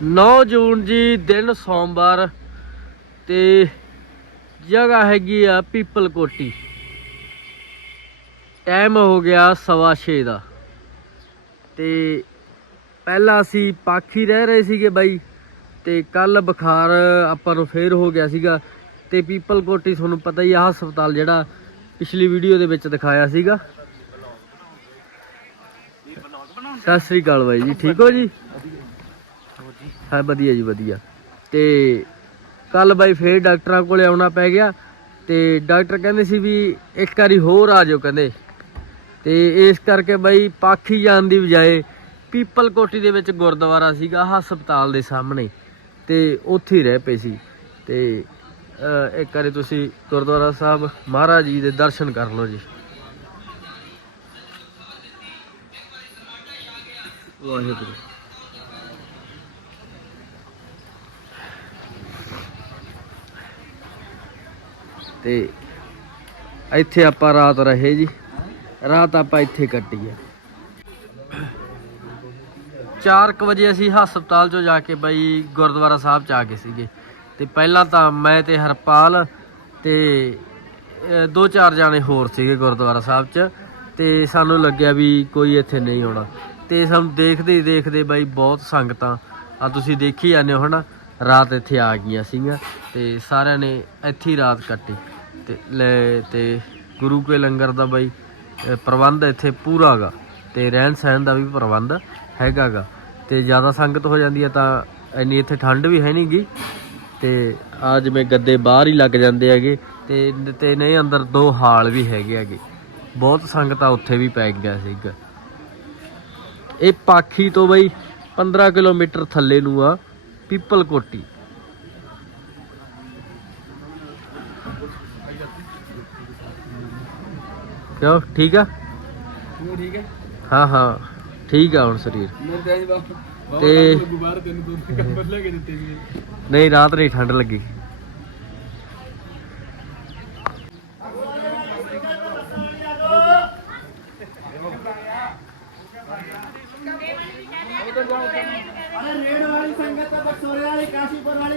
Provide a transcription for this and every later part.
9 ਜੂਨ ਜੀ, ਦਿਨ ਸੋਮਵਾਰ ਤੇ ਜਗ੍ਹਾ ਹੈਗੀ ਆ ਪੀਪਲ ਕੋਟੀ। ਟਾਈਮ ਹੋ ਗਿਆ ਸਵਾ ਛੇ ਦਾ। ਤੇ ਪਹਿਲਾਂ ਅਸੀਂ ਪਾਖੀ ਰਹਿ ਰਹੇ ਸੀਗੇ ਬਾਈ, ਤੇ ਕੱਲ ਬੁਖਾਰ ਆਪਾਂ ਨੂੰ ਫੇਰ ਹੋ ਗਿਆ ਸੀਗਾ। ਤੇ ਪੀਪਲ ਕੋਟੀ ਤੁਹਾਨੂੰ ਪਤਾ ਹੀ ਆ ਹਸਪਤਾਲ ਜਿਹੜਾ ਪਿਛਲੀ ਵੀਡੀਓ ਦੇ ਵਿੱਚ ਦਿਖਾਇਆ ਸੀਗਾ। ਸਤਿ ਸ੍ਰੀ ਅਕਾਲ ਬਾਈ ਜੀ, ਠੀਕ ਹੋ ਜੀ? ਹਾਂ, ਵਧੀਆ ਜੀ, ਵਧੀਆ। ਤੇ ਕੱਲ ਬਾਈ ਫੇਰ ਡਾਕਟਰਾਂ ਕੋਲੇ ਆਉਣਾ ਪੈ ਗਿਆ ਤੇ ਡਾਕਟਰ ਕਹਿੰਦੇ ਸੀ ਵੀ ਇੱਕ ਵਾਰੀ ਹੋਰ ਆ ਜਾਓ ਕਹਿੰਦੇ। ਤੇ ਇਸ ਕਰਕੇ ਬਾਈ ਪਾਖੀ ਜਾਣ ਦੀ ਬਜਾਏ ਪੀਪਲ ਕੋਟੀ ਦੇ ਵਿੱਚ ਗੁਰਦੁਆਰਾ ਸੀਗਾ ਹਸਪਤਾਲ ਦੇ ਸਾਹਮਣੇ ਤੇ ਉੱਥੇ ਹੀ ਰਹਿ ਪਏ ਸੀ। ਤੇ ਇੱਕ ਵਾਰੀ ਤੁਸੀਂ ਗੁਰਦੁਆਰਾ ਸਾਹਿਬ ਮਹਾਰਾਜ ਜੀ ਦੇ ਦਰਸ਼ਨ ਕਰ ਲਓ ਜੀ। ਵਾਹਿਗੁਰੂ। ਤੇ ਇੱਥੇ ਆਪਾਂ ਰਾਤ ਰਹੇ ਜੀ। ਰਾਤ ਆਪਾਂ ਇੱਥੇ ਕੱਟੀ ਆ 4:00 ਵਜੇ ਅਸੀਂ ਹਸਪਤਾਲ ਚੋਂ ਜਾ ਕੇ ਬਈ ਗੁਰਦੁਆਰਾ ਸਾਹਿਬ ਚ ਆ ਗਏ ਸੀਗੇ। ਤੇ ਪਹਿਲਾਂ ਤਾਂ ਮੈਂ ਤੇ ਹਰਪਾਲ ਤੇ ਦੋ ਚਾਰ ਜਾਣੇ ਹੋਰ ਸੀਗੇ ਗੁਰਦੁਆਰਾ ਸਾਹਿਬ ਚ। ਤੇ ਸਾਨੂੰ ਲੱਗਿਆ ਵੀ ਕੋਈ ਇੱਥੇ ਨਹੀਂ ਆਉਣਾ। ਤੇ ਸਾਨੂੰ ਦੇਖਦੇ ਹੀ ਦੇਖਦੇ ਬਾਈ ਬਹੁਤ ਸੰਗਤਾਂ, ਆ ਤੁਸੀਂ ਦੇਖੀ ਜਾਂਦੇ ਹੋ ਹਨਾ, ਰਾਤ ਇੱਥੇ ਆ ਗਈਆਂ ਸੀਗੀਆਂ। ਤੇ ਸਾਰਿਆਂ ਨੇ ਇੱਥੇ ਹੀ ਰਾਤ ਕੱਟੀ। ਤੇ ਲੈ ਤੇ ਗੁਰੂ ਕੇ ਲੰਗਰ ਦਾ ਬਈ ਪ੍ਰਬੰਧ ਇੱਥੇ ਪੂਰਾ ਗਾ। ਤੇ ਰਹਿਣ ਸਹਿਣ ਦਾ ਵੀ ਪ੍ਰਬੰਧ ਹੈਗਾਗਾ ਤੇ ਜ਼ਿਆਦਾ ਸੰਗਤ ਹੋ ਜਾਂਦੀ ਹੈ ਤਾਂ ਇੰਨੀ ਇੱਥੇ ਠੰਡ ਵੀ ਹੈ ਨਹੀਂਗੀ। ਤੇ ਆ ਜਿਵੇਂ ਗੱਦੇ ਬਾਹਰ ਹੀ ਲੱਗ ਜਾਂਦੇ ਹੈਗੇ, ਤੇ ਤੇ ਨਹੀਂ ਅੰਦਰ ਦੋ ਹਾਲ ਵੀ ਹੈਗੇ ਹੈਗੇ। ਬਹੁਤ ਸੰਗਤਾਂ ਉੱਥੇ ਵੀ ਪੈ ਗਿਆ ਸੀਗਾ ਇਹ ਪਾਖੀ ਤੋਂ ਬਈ 15 ਕਿਲੋਮੀਟਰ ਥੱਲੇ ਨੂੰ ਆ ਪੀਪਲ ਕੋਟੀ ਕਿਉਂ? ਠੀਕ ਆ? ਉਹ ਠੀਕ ਹੈ ਹਾਂ ਹਾਂ। ਠੀਕ ਆ ਹੁਣ ਸਰੀਰ। ਮੈਂ ਤੇ ਬਾਬਾ ਤੇ ਗੁਬਾਰ ਤੈਨੂੰ ਦੋ ਕੰਮ ਬਦਲੇ ਕੇ ਦਿੱਤੇ ਸੀ ਨਹੀਂ ਰਾਤ ਨਹੀਂ ਠੰਡ ਲੱਗੀ।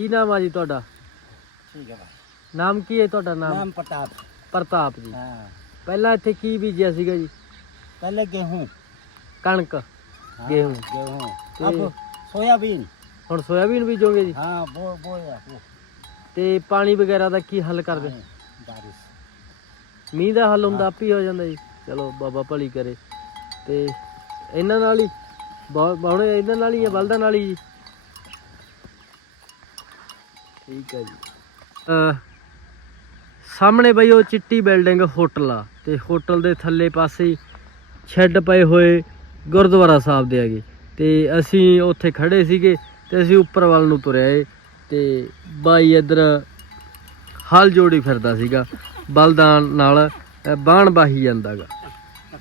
ਕੀ ਨਾਮ ਆ ਜੀ ਤੁਹਾਡਾ ठीक है भाई ਨਾਮ ਕੀ ਹੈ ਤੁਹਾਡਾ ਨਾਮ नाम प्रताप ਪ੍ਰਤਾਪ ਜੀ हाँ ਪਹਿਲਾਂ ਇੱਥੇ ਕੀ ਬੀਜਿਆ ਸੀਗਾ ਜੀ पहले गेहूँ ਕਣਕ हाँ, गेहूं। गेहूँ ते- अब सोयाबीन ਹੁਣ ਸੋਇਆਬੀਨ ਬੀਜੋਗੇ ਜੀ हाँ वो वो है, वो ਤੇ ਪਾਣੀ ਵਗੈਰਾ ਦਾ ਕੀ ਹੱਲ ਕਰਦੇ हाँ, बारिश ਮੀਂਹ ਦਾ ਹੱਲ ਹੁੰਦਾ ਆਪੇ ਹੀ ਹੋ ਜਾਂਦਾ ਜੀ ਚਲੋ ਬਾਬਾ ਭਲੀ ਕਰੇ ਤੇ ਇਹਨਾਂ ਨਾਲ ਹੀ ਬਹੁਤ ਬਾਉਣੇ ਇਹਨਾਂ ਨਾਲ ਹੀ ਆ ਬਲਦਾਂ ਨਾਲ ਹੀ ਜੀ ਠੀਕ ਹੈ ਜੀ। ਅ ਸਾਹਮਣੇ ਬਈ ਉਹ ਚਿੱਟੀ ਬਿਲਡਿੰਗ ਹੋਟਲ ਆ ਤੇ ਹੋਟਲ ਦੇ ਥੱਲੇ ਪਾਸੇ ਹੀ ਸ਼ੈੱਡ ਪਏ ਹੋਏ ਗੁਰਦੁਆਰਾ ਸਾਹਿਬ ਦੇ ਹੈਗੇ। ਤੇ ਅਸੀਂ ਉੱਥੇ ਖੜੇ ਸੀਗੇ ਤੇ ਅਸੀਂ ਉੱਪਰ ਵੱਲ ਨੂੰ ਤੁਰਿਆ ਏ ਤੇ ਬਾਈ ਇੱਧਰ ਹਲ ਜੋੜੀ ਫਿਰਦਾ ਸੀਗਾ ਬਲਦਾਨ ਨਾਲ ਅ, ਬਾਣ ਬਾਹੀ ਜਾਂਦਾਗਾ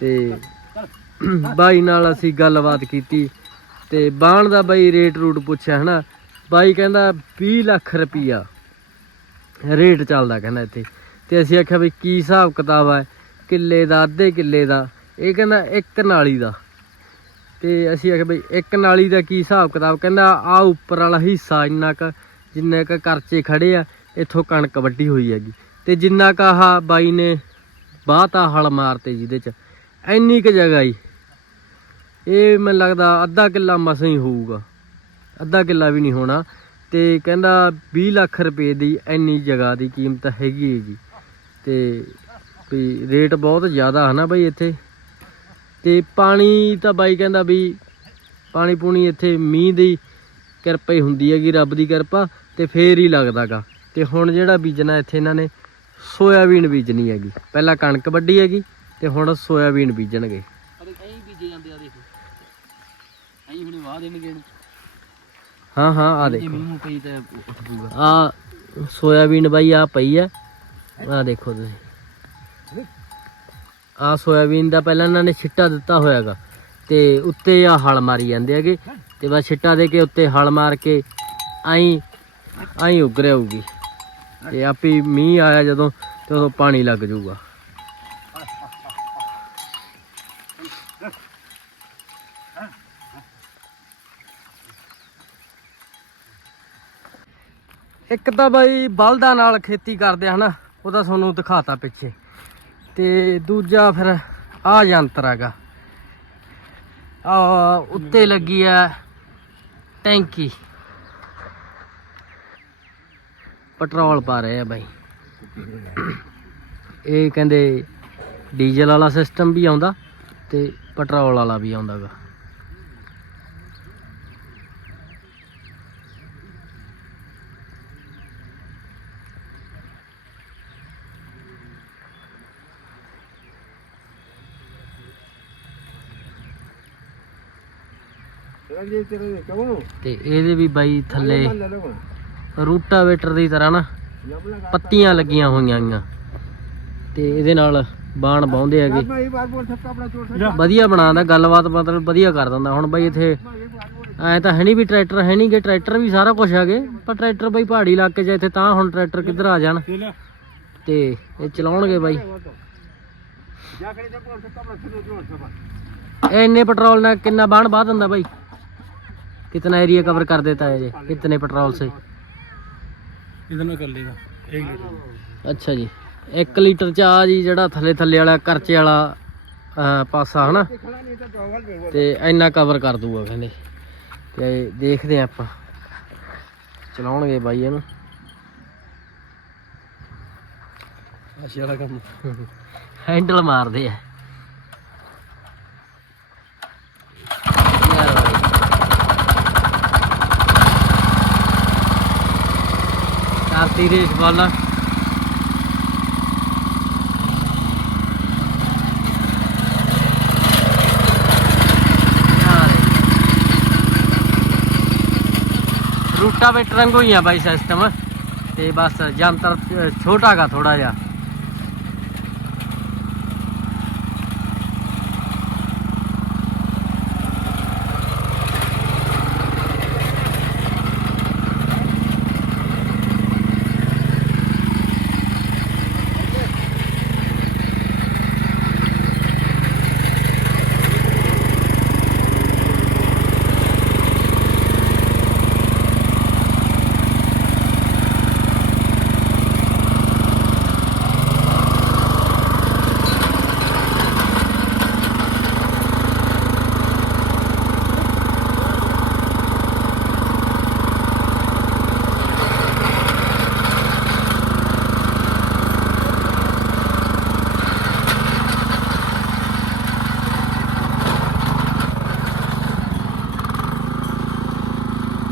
ਤੇ ਬਾਈ ਨਾਲ ਅਸੀਂ ਗੱਲਬਾਤ ਕੀਤੀ ਤੇ ਬਾਣ ਦਾ ਬਾਈ ਰੇਟ ਰੂਟ ਪੁੱਛਿਆ ਹਨਾ ਬਾਈ ਕਹਿੰਦਾ 20 ਲੱਖ ਰੁਪਈਆ। ਰੇਟ ਚੱਲਦਾ ਕਹਿੰਦਾ ਇੱਥੇ। ਤੇ ਅਸੀਂ ਆਖਿਆ ਵੀ ਕੀ ਹਿਸਾਬ ਕਿਤਾਬ ਹੈ ਕਿੱਲੇ ਦਾ, ਅੱਧੇ ਕਿੱਲੇ ਦਾ। ਇਹ ਕਹਿੰਦਾ ਇੱਕ ਨਾਲੀ ਦਾ। ਤੇ ਅਸੀਂ ਆਖਿਆ ਬਈ ਇੱਕ ਨਾਲੀ ਦਾ ਕੀ ਹਿਸਾਬ ਕਿਤਾਬ? ਕਹਿੰਦਾ ਆ ਉੱਪਰ ਵਾਲਾ ਹਿੱਸਾ ਇੰਨਾ ਕ, ਜਿੰਨੇ ਕ ਕਰਚੇ ਖੜੇ ਆ, ਇੱਥੋਂ ਕਣਕ ਵੱਢੀ ਹੋਈ ਹੈਗੀ। ਤੇ ਜਿੰਨਾ ਕ ਆਹ ਬਾਈ ਨੇ ਬਾਹਤਾ ਹਲ ਮਾਰਤੇ ਜਿਹਦੇ ਚ। ਇੰਨੀ ਕ ਜਗ੍ਹਾ ਹੀ ਇਹ ਮੈਨੂੰ ਲੱਗਦਾ ਅੱਧਾ ਕਿੱਲਾ ਮਸਾਂ ਹੀ ਹੋਊਗਾ। ਅੱਧਾ ਕਿੱਲਾ ਵੀ ਨਹੀਂ ਹੋਣਾ ਤੇ ਕਹਿੰਦਾ 20 ਲੱਖ ਰੁਪਏ ਦੀ ਇੰਨੀ ਜਗ੍ਹਾ ਦੀ ਕੀਮਤ ਹੈਗੀ ਹੈ ਜੀ। ਤੇ ਵੀ ਰੇਟ ਬਹੁਤ ਜ਼ਿਆਦਾ ਹੈ ਨਾ ਬਾਈ ਇੱਥੇ। ਤੇ ਪਾਣੀ ਤਾਂ ਬਾਈ ਕਹਿੰਦਾ ਵੀ ਪਾਣੀ ਪੂਣੀ ਇੱਥੇ ਮੀਂਹ ਦੀ ਕਿਰਪਾ ਹੀ ਹੁੰਦੀ ਹੈਗੀ, ਰੱਬ ਦੀ ਕਿਰਪਾ ਤੇ ਫੇਰ ਹੀ ਲੱਗਦਾਗਾ। ਤੇ ਹੁਣ ਜਿਹੜਾ ਬੀਜਣਾ ਇੱਥੇ ਇਹਨਾਂ ਨੇ, ਸੋਇਆਬੀਨ ਬੀਜਣੀ ਹੈਗੀ। ਪਹਿਲਾਂ ਕਣਕ ਵੱਢੀ ਹੈਗੀ ਤੇ ਹੁਣ ਸੋਇਆਬੀਨ ਬੀਜਣਗੇ। ਅਰੇ ਕਈ ਬੀਜੇ ਜਾਂਦੇ ਆ ਦੇਖੋ। ਐਂ ਹੁਣੇ ਵਾਹ ਦੇਣਗੇ ਇਹਨੂੰ। ਹਾਂ ਹਾਂ ਆ ਜੇ ਦੇਖੋ। ਮੀਂਹ ਮੂੰਹ ਪਈ ਤਾਂ ਉੱਠ ਪੂਗਾ ਆ ਸੋਇਆਬੀਨ ਬਾਈ ਆ ਪਈ ਆ। ਆ ਦੇਖੋ ਤੁਸੀਂ। ਆ ਸੋਇਆਬੀਨ ਦਾ ਪਹਿਲਾਂ ਇਹਨਾਂ ਨੇ ਛਿੱਟਾ ਦਿੱਤਾ ਹੋਇਆਗਾ ਤੇ ਉੱਤੇ ਆ ਹਲ ਮਾਰੀ ਜਾਂਦੇ ਹੈਗੇ ਤੇ ਬਸ ਛਿੱਟਾ ਦੇ ਕੇ ਉੱਤੇ ਹਲ ਮਾਰ ਕੇ ਆਈ ਆਈ ਉੱਗ ਰਹੂਗੀ। ਤੇ ਆਪੀ ਮੀਂਹ ਆਇਆ ਜਦੋਂ ਤੇ ਉਦੋਂ ਪਾਣੀ ਲੱਗ ਜਾਊਗਾ। ਇੱਕ ਤਾਂ ਬਾਈ ਬਲਦਾਂ ਨਾਲ ਖੇਤੀ ਕਰਦੇ ਆ ਹਨਾ ਉਹਦਾ ਤੁਹਾਨੂੰ ਦਿਖਾਤਾ ਪਿੱਛੇ। ਤੇ ਦੂਜਾ ਫਿਰ ਆ ਯੰਤਰ ਹੈਗਾ। ਆ ਉੱਤੇ ਲੱਗੀ ਆ ਟੈਂਕੀ। ਪੈਟਰੋਲ ਪਾ ਰਹੇ ਆ ਬਾਈ। ਇਹ ਕਹਿੰਦੇ ਡੀਜ਼ਲ ਵਾਲਾ ਸਿਸਟਮ ਵੀ ਆਉਂਦਾ ਤੇ ਪੈਟਰੋਲ ਵਾਲਾ ਵੀ ਆਉਂਦਾਗਾ। ਤੇ ਇਹਦੇ ਵੀ ਬਾਈ ਥੱਲੇ ਰੂਟਾਵੇਟਰ ਦੀ ਤਰ੍ਹਾਂ ਨਾ ਪੱਤੀਆਂ ਲੱਗੀਆਂ ਹੋਈਆਂ ਗੀਆਂ ਤੇ ਇਹਦੇ ਨਾਲ ਬਾਣ ਬਾਉਂਦੇ ਹੈਗੇ। ਵਧੀਆ ਬਣਾਉਂਦਾ ਗੱਲਬਾਤ ਮਤਲਬ ਵਧੀਆ ਕਰ ਦਿੰਦਾ। ਹੁਣ ਬਾਈ ਇੱਥੇ ਐ ਤਾਂ ਹੈ ਨਹੀਂ ਵੀ ਟਰੈਕਟਰ ਹੈ ਨਹੀਂਗੇ ਟਰੈਕਟਰ ਵੀ ਸਾਰਾ ਕੁਝ ਹੈਗੇ। ਪਰ ਟਰੈਕਟਰ ਬਾਈ ਪਹਾੜੀ ਇਲਾਕੇ 'ਚ ਇੱਥੇ ਤਾਂ ਹੁਣ ਟਰੈਕਟਰ ਕਿੱਧਰ ਆ ਜਾਣ। ਤੇ ਇਹ ਚਲਾਉਣਗੇ ਬਾਈ। ਇਹ ਇੰਨੇ ਪੈਟਰੋਲ ਨਾਲ ਕਿੰਨਾ ਬਾਣ ਬਾਹ ਦਿੰਦਾ ਬਾਈ। कितना एरिया कवर कर देता है ये कितने पेट्रोल से ਇਦਾਂ ਕਰ ਲੇਗਾ 1 ਲੀਟਰ ਅੱਛਾ ਜੀ 1 ਲੀਟਰ ਚ ਆ ਜੀ ਜਿਹੜਾ ਥੱਲੇ ਥੱਲੇ ਵਾਲਾ ਕਰਚੇ ਵਾਲਾ ਅਹ, ਪਾਸਾ ਹਨਾ ਤੇ ਇੰਨਾ ਕਵਰ ਕਰ ਦੂਗਾ ਕਹਿੰਦੇ ਤੇ ਦੇਖਦੇ ਆ ਆਪਾਂ ਚਲਾਉਣਗੇ ਬਾਈ ਇਹਨੂੰ ਆਸ਼ੀ ਵਾਲਾ ਕੰਮ ਹੈਂਡਲ ਮਾਰਦੇ ਆ ਕਰਤੀ ਰੇਸ ਵਾਲਾ। ਰੂਟਾ ਵੇਟ ਰੰਗ ਹੋਈਆਂ ਬਾਈ ਸਿਸਟਮ ਤੇ ਬਸ ਜੰਤਰ ਅ, ਛੋਟਾ ਗਾ ਥੋੜਾ ਜਿਹਾ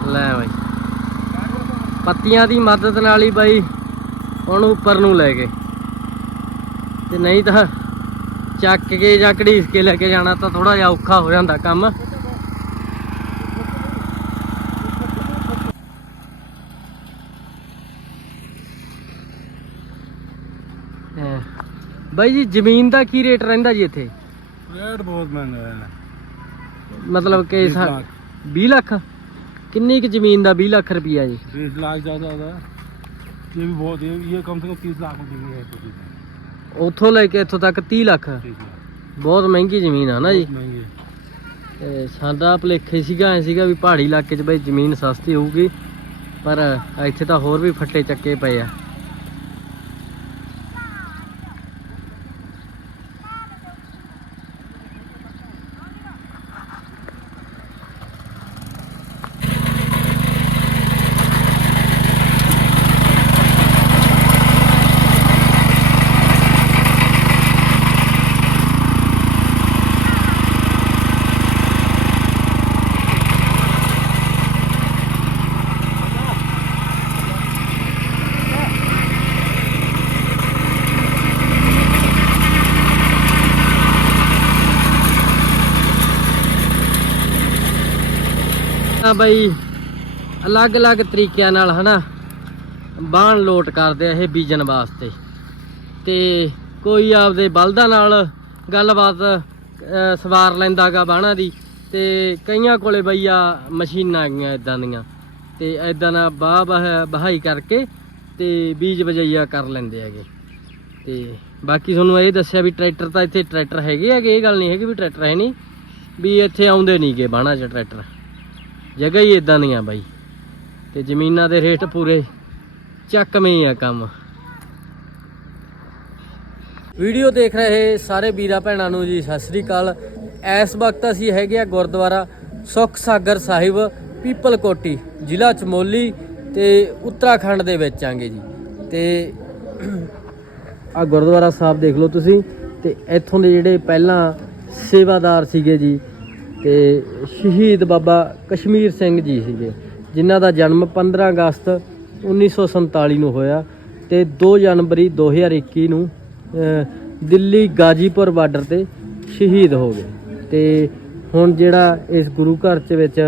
ਲੈ ਬਾਈ ਪੱਤੀਆਂ ਦੀ ਮਦਦ ਨਾਲ ਹੀ ਬਾਈ ਉਹਨੂੰ ਉੱਪਰ ਨੂੰ ਲੈ ਗਏ। ਤੇ ਨਹੀਂ ਤਾਂ ਚੱਕ ਕੇ ਜਾਂ ਘੜੀਸ ਕੇ ਲੈ ਕੇ ਜਾਣਾ ਤਾਂ ਥੋੜਾ ਜਿਹਾ ਔਖਾ ਹੋ ਜਾਂਦਾ ਕੰਮ। ਬਾਈ ਜੀ ਜ਼ਮੀਨ ਦਾ ਕੀ ਰੇਟ ਰਹਿੰਦਾ ਜੀ ਇੱਥੇ? ਰੇਟ ਬਹੁਤ ਮਹਿੰਗਾ ਹੈ। ਮਤਲਬ ਕਿ 20 ਲੱਖ। 20 ਲੱਖ? ਕਿੰਨੀ ਕੁ ਜ਼ਮੀਨ ਦਾ 20 ਲੱਖ ਰੁਪਈਆ ਜੀ 20 लाख ज़्यादा होता है ये भी बहुत है ये कम से कम 30 लाख में जमीन है पूरी ਉੱਥੋਂ ਲੈ ਕੇ ਇੱਥੋਂ ਤੱਕ 30 ਲੱਖ 30 लाख ਬਹੁਤ ਮਹਿੰਗੀ ਜ਼ਮੀਨ ਆ ਨਾ ਜੀ बहुत महंगी है ਤੇ ਸਾਡਾ ਭੁਲੇਖੇ ਸੀਗਾ ਐ ਸੀਗਾ ਵੀ ਪਹਾੜੀ ਇਲਾਕੇ 'ਚ ਬਈ ਜ਼ਮੀਨ ਸਸਤੀ ਹੋਊਗੀ ਪਰ ਇੱਥੇ ਤਾਂ ਹੋਰ ਵੀ ਫੱਟੇ ਚੱਕੇ ਪਏ ਆ ਆ ਬਈ। ਅਲੱਗ-ਅਲੱਗ ਤਰੀਕਿਆਂ ਨਾਲ ਹਨਾ ਬਾਣ ਲੋਟ ਕਰਦੇ ਆ ਇਹ ਬੀਜਣ ਵਾਸਤੇ। ਤੇ ਕੋਈ ਆਪਦੇ ਬਲਦਾਂ ਨਾਲ ਗੱਲਬਾਤ ਅਹ, ਸਵਾਰ ਲੈਂਦਾਗਾ ਬਾਣਾ ਦੀ। ਤੇ ਕਈਆਂ ਕੋਲੇ ਬਈ ਆ ਮਸ਼ੀਨਾਂ ਆ ਗਈਆਂ ਇਦਾਂ ਦੀਆਂ। ਤੇ ਇਦਾਂ ਨਾਲ ਬਾਹ ਬਾਹ- ਬਹਾਈ ਕਰਕੇ ਤੇ ਬੀਜ ਬਜਈਆ ਕਰ ਲੈਂਦੇ ਹੈਗੇ। ਤੇ ਬਾਕੀ ਤੁਹਾਨੂੰ ਇਹ ਦੱਸਿਆ ਵੀ ਟਰੈਕਟਰ ਤਾਂ ਇੱਥੇ ਟਰੈਕਟਰ ਹੈਗੇ ਹੈਗੇ ਇਹ ਗੱਲ ਨਹੀਂ ਹੈਗੀ ਵੀ ਟਰੈਕਟਰ ਹੈ ਨਹੀਂ। ਵੀ ਇੱਥੇ ਆਉਂਦੇ ਨਹੀਂਗੇ ਬਾਣਾ 'ਚ ਟਰੈਕਟਰ। ਜਗ੍ਹਾ ਹੀ ਇਦਾਂ ਦੀਆਂ ਬਾਈ। ਤੇ ਜ਼ਮੀਨਾਂ ਦੇ ਰੇਟ ਪੂਰੇ ਚੱਕਵੇਂ ਆ ਕੰਮ। ਵੀਡੀਓ ਦੇਖ ਰਹੇ ਸਾਰੇ ਵੀਰਾਂ ਭੈਣਾਂ ਨੂੰ ਜੀ, ਸਤਿ ਸ੍ਰੀ ਅਕਾਲ। ਇਸ ਵਕਤ ਅਸੀਂ ਹੈਗੇ ਆ ਗੁਰਦੁਆਰਾ ਸੁਖ ਸਾਗਰ ਸਾਹਿਬ, ਪੀਪਲ ਕੋਟੀ, ਜ਼ਿਲ੍ਹਾ ਚਮੋਲੀ ਤੇ ਉੱਤਰਾਖੰਡ ਦੇ ਵਿੱਚ ਆਂਗੇ ਜੀ। ਤੇ ਆ ਗੁਰਦੁਆਰਾ ਸਾਹਿਬ ਦੇਖ ਲਓ ਤੁਸੀਂ, ਤੇ ਇੱਥੋਂ ਦੇ ਜਿਹੜੇ ਪਹਿਲਾਂ ਸੇਵਾਦਾਰ ਸੀਗੇ ਜੀ ਤੇ ਸ਼ਹੀਦ ਬਾਬਾ ਕਸ਼ਮੀਰ ਸਿੰਘ ਜੀ ਸੀਗੇ, ਜਿਨ੍ਹਾਂ ਦਾ ਜਨਮ 15 ਅਗਸਤ 1947 ਨੂੰ ਹੋਇਆ ਤੇ 2 ਜਨਵਰੀ 2021 ਨੂੰ ਦਿੱਲੀ ਗਾਜੀਪੁਰ ਬਾਰਡਰ ਤੇ ਸ਼ਹੀਦ ਹੋ ਗਏ। ਤੇ ਹੁਣ ਜਿਹੜਾ ਇਸ ਗੁਰੂ ਘਰ ਚ ਵਿੱਚ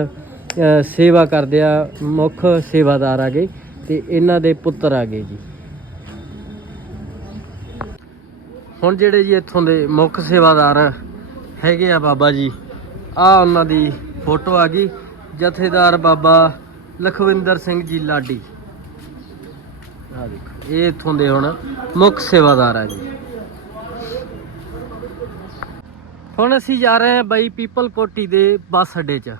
ਸੇਵਾ ਕਰਦੇ ਆ ਮੁੱਖ ਸੇਵਾਦਾਰ ਆ ਗਏ ਤੇ ਇਹਨਾਂ ਦੇ ਪੁੱਤਰ ਆ ਗਏ ਜੀ। ਹੁਣ ਜਿਹੜੇ ਜੀ ਇੱਥੋਂ ਦੇ ਮੁੱਖ ਸੇਵਾਦਾਰ ਹੈਗੇ ਆ ਬਾਬਾ ਜੀ ਆ ਉਹਨਾਂ ਦੀ ਫੋਟੋ ਆ ਗਈ, ਜਥੇਦਾਰ ਬਾਬਾ ਲਖਵਿੰਦਰ ਸਿੰਘ ਜੀ ਲਾਡੀ। ਆ ਦੇਖੋ, ਇਹ ਇੱਥੋਂ ਦੇ ਹੁਣ ਮੁੱਖ ਸੇਵਾਦਾਰ ਆ ਜੀ। ਹੁਣ ਅਸੀਂ ਜਾ ਰਹੇ ਹਾਂ ਬਾਈ ਪੀਪਲ ਕੋਟੀ ਦੇ ਬੱਸ ਅੱਡੇ 'ਚ।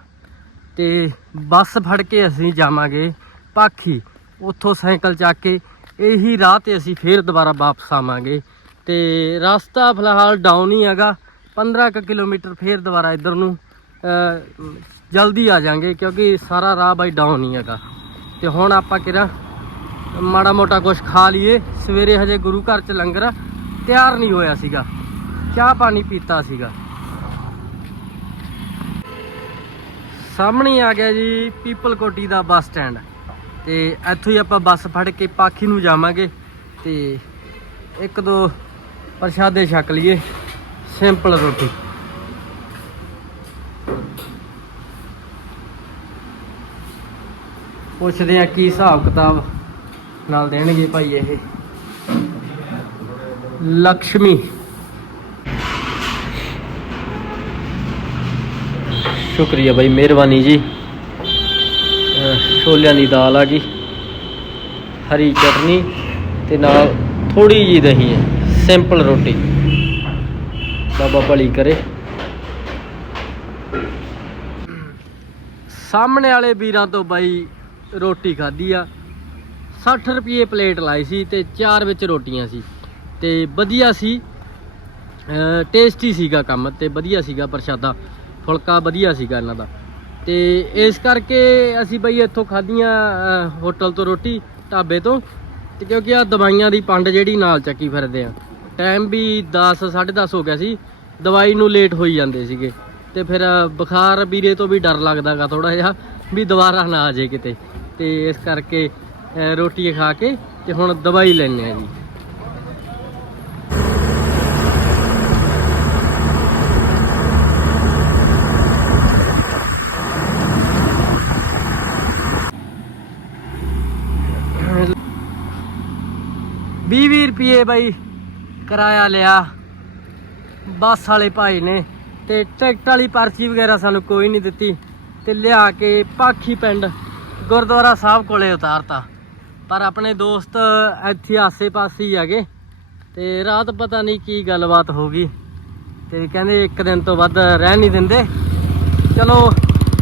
ਤੇ ਬੱਸ ਫੜ ਕੇ ਅਸੀਂ ਜਾਵਾਂਗੇ ਪਾਖੀ, ਉੱਥੋਂ ਸਾਈਕਲ ਚੱਕ ਕੇ, ਇਹੀ ਰਾਹ ਤੇ ਅਸੀਂ ਫੇਰ ਦੁਬਾਰਾ ਵਾਪਸ ਆਵਾਂਗੇ। ਤੇ ਰਸਤਾ ਫਿਲਹਾਲ ਡਾਊਨ ਹੀ ਹੈਗਾ। 15 ਕੁ ਕਿਲੋਮੀਟਰ ਫੇਰ ਦੁਬਾਰਾ ਇੱਧਰ ਨੂੰ ਜਲਦੀ ਆ ਜਾਾਂਗੇ, ਕਿਉਂਕਿ ਸਾਰਾ ਰਾਹ ਬਾਈ ਡਾਊਨ ਹੀ ਹੈਗਾ। ਤੇ ਹੁਣ ਆਪਾਂ ਕਿਰਾ ਮਾੜਾ ਮੋਟਾ ਕੁਝ ਖਾ ਲਈਏ। ਸਵੇਰੇ ਹਜੇ ਗੁਰੂ ਘਰ ਚ ਲੰਗਰ ਤਿਆਰ ਨਹੀਂ ਹੋਇਆ ਸੀਗਾ। ਚਾਹ ਪਾਣੀ ਪੀਤਾ ਸੀਗਾ। ਸਾਹਮਣੇ ਆ ਗਿਆ ਜੀ ਪੀਪਲ ਕੋਟੀ ਦਾ ਬੱਸ ਸਟੈਂਡ। ਤੇ ਇੱਥੋਂ ਹੀ ਆਪਾਂ ਬੱਸ ਫੜ ਕੇ ਪਾਖੀ ਨੂੰ ਜਾਵਾਂਗੇ। ਤੇ ਇੱਕ ਦੋ ਪ੍ਰਸ਼ਾਦੇ ਛਕ ਲਈਏ। ਸਿੰਪਲ ਰੋਟੀ। ਪੁੱਛਦੇ ਆ ਕੀ ਹਿਸਾਬ ਕਿਤਾਬ ਨਾਲ ਦੇਣਗੇ ਭਾਈ ਇਹ। ਲక్ష్ਮੀ ਸ਼ੁਕਰੀਆ ਭਾਈ ਮਿਹਰਬਾਨੀ ਜੀ। ਛੋਲਿਆਂ ਦੀ ਦਾਲ ਆ ਗਈ ਹਰੀ ਚਟਨੀ ਤੇ ਨਾਲ ਥੋੜੀ ਜੀ ਦਹੀਂ ਹੈ ਸਿੰਪਲ ਰੋਟੀ। ਬਾਬਾ ਭਲੀ ਕਰੇ। ਸਾਹਮਣੇ ਵਾਲੇ ਵੀਰਾਂ ਤੋਂ ਬਾਈ ਰੋਟੀ ਖਾਧੀ ਆ। 60 ਰੁਪਏ ਪਲੇਟ ਲਾਈ ਸੀ ਤੇ ਚਾਰ ਵਿੱਚ ਰੋਟੀਆਂ ਸੀ। ਤੇ ਵਧੀਆ ਸੀ ਟੇਸਟੀ ਸੀਗਾ ਕੰਮ ਤੇ ਵਧੀਆ ਸੀਗਾ ਪ੍ਰਸ਼ਾਦਾ। ਫੁਲਕਾ ਵਧੀਆ ਸੀਗਾ ਇਹਨਾਂ ਦਾ। ਤੇ ਇਸ ਕਰਕੇ ਅਸੀਂ ਬਈ ਇੱਥੋਂ ਖਾਧੀਆਂ ਹੋਟਲ ਤੋਂ ਰੋਟੀ ਢਾਬੇ ਤੋਂ। ਤੇ ਕਿਉਂਕਿ ਆ ਦਵਾਈਆਂ ਦੀ ਪੰਡ ਜਿਹੜੀ ਨਾਲ ਚੱਕੀ ਫਿਰਦੇ ਆ। ਟਾਈਮ ਵੀ 10 10:30 ਹੋ ਗਿਆ ਸੀ। ਦਵਾਈ ਨੂੰ ਲੇਟ ਹੋਈ ਜਾਂਦੇ ਸੀਗੇ। ਤੇ ਫਿਰ ਬੁਖਾਰ ਵੀਰੇ ਤੋਂ ਵੀ ਡਰ ਲੱਗਦਾਗਾ ਥੋੜਾ ਜਿਹਾ ਵੀ ਦੁਬਾਰਾ ਨਾ ਆ ਜੇ ਕਿਤੇ। ਤੇ ਇਸ ਕਰਕੇ ਰੋਟੀ ਖਾ ਕੇ ਤੇ ਹੁਣ ਦਵਾਈ ਲੈਣੇ ਆ ਜੀ। ਵੀਹ ਵੀਹ ਰੁਪਏ ਬਾਈ ਕਿਰਾਇਆ ਲਿਆ। ਬੱਸ ਵਾਲੇ ਭਾਈ ਨੇ ਤੇ ਟਿਕਟ ਵਾਲੀ ਪਰਚੀ ਵਗੈਰਾ ਸਾਨੂੰ ਕੋਈ ਨਹੀਂ ਦਿੱਤੀ ਤੇ ਲਿਆ ਕੇ ਪਾਖੀ ਪਿੰਡ ਗੁਰਦੁਆਰਾ ਸਾਹਿਬ ਕੋਲੇ ਉਤਾਰਤਾ। ਪਰ ਆਪਣੇ ਦੋਸਤ ਇੱਥੇ ਆਸੇ-ਪਾਸੇ ਹੀ ਹੈਗੇ ਤੇ ਰਾਤ ਪਤਾ ਨਹੀਂ ਕੀ ਗੱਲਬਾਤ ਹੋ ਗਈ ਤੇ ਕਹਿੰਦੇ ਇੱਕ ਦਿਨ ਤੋਂ ਵੱਧ ਰਹਿ ਨਹੀਂ ਦਿੰਦੇ। ਚਲੋ,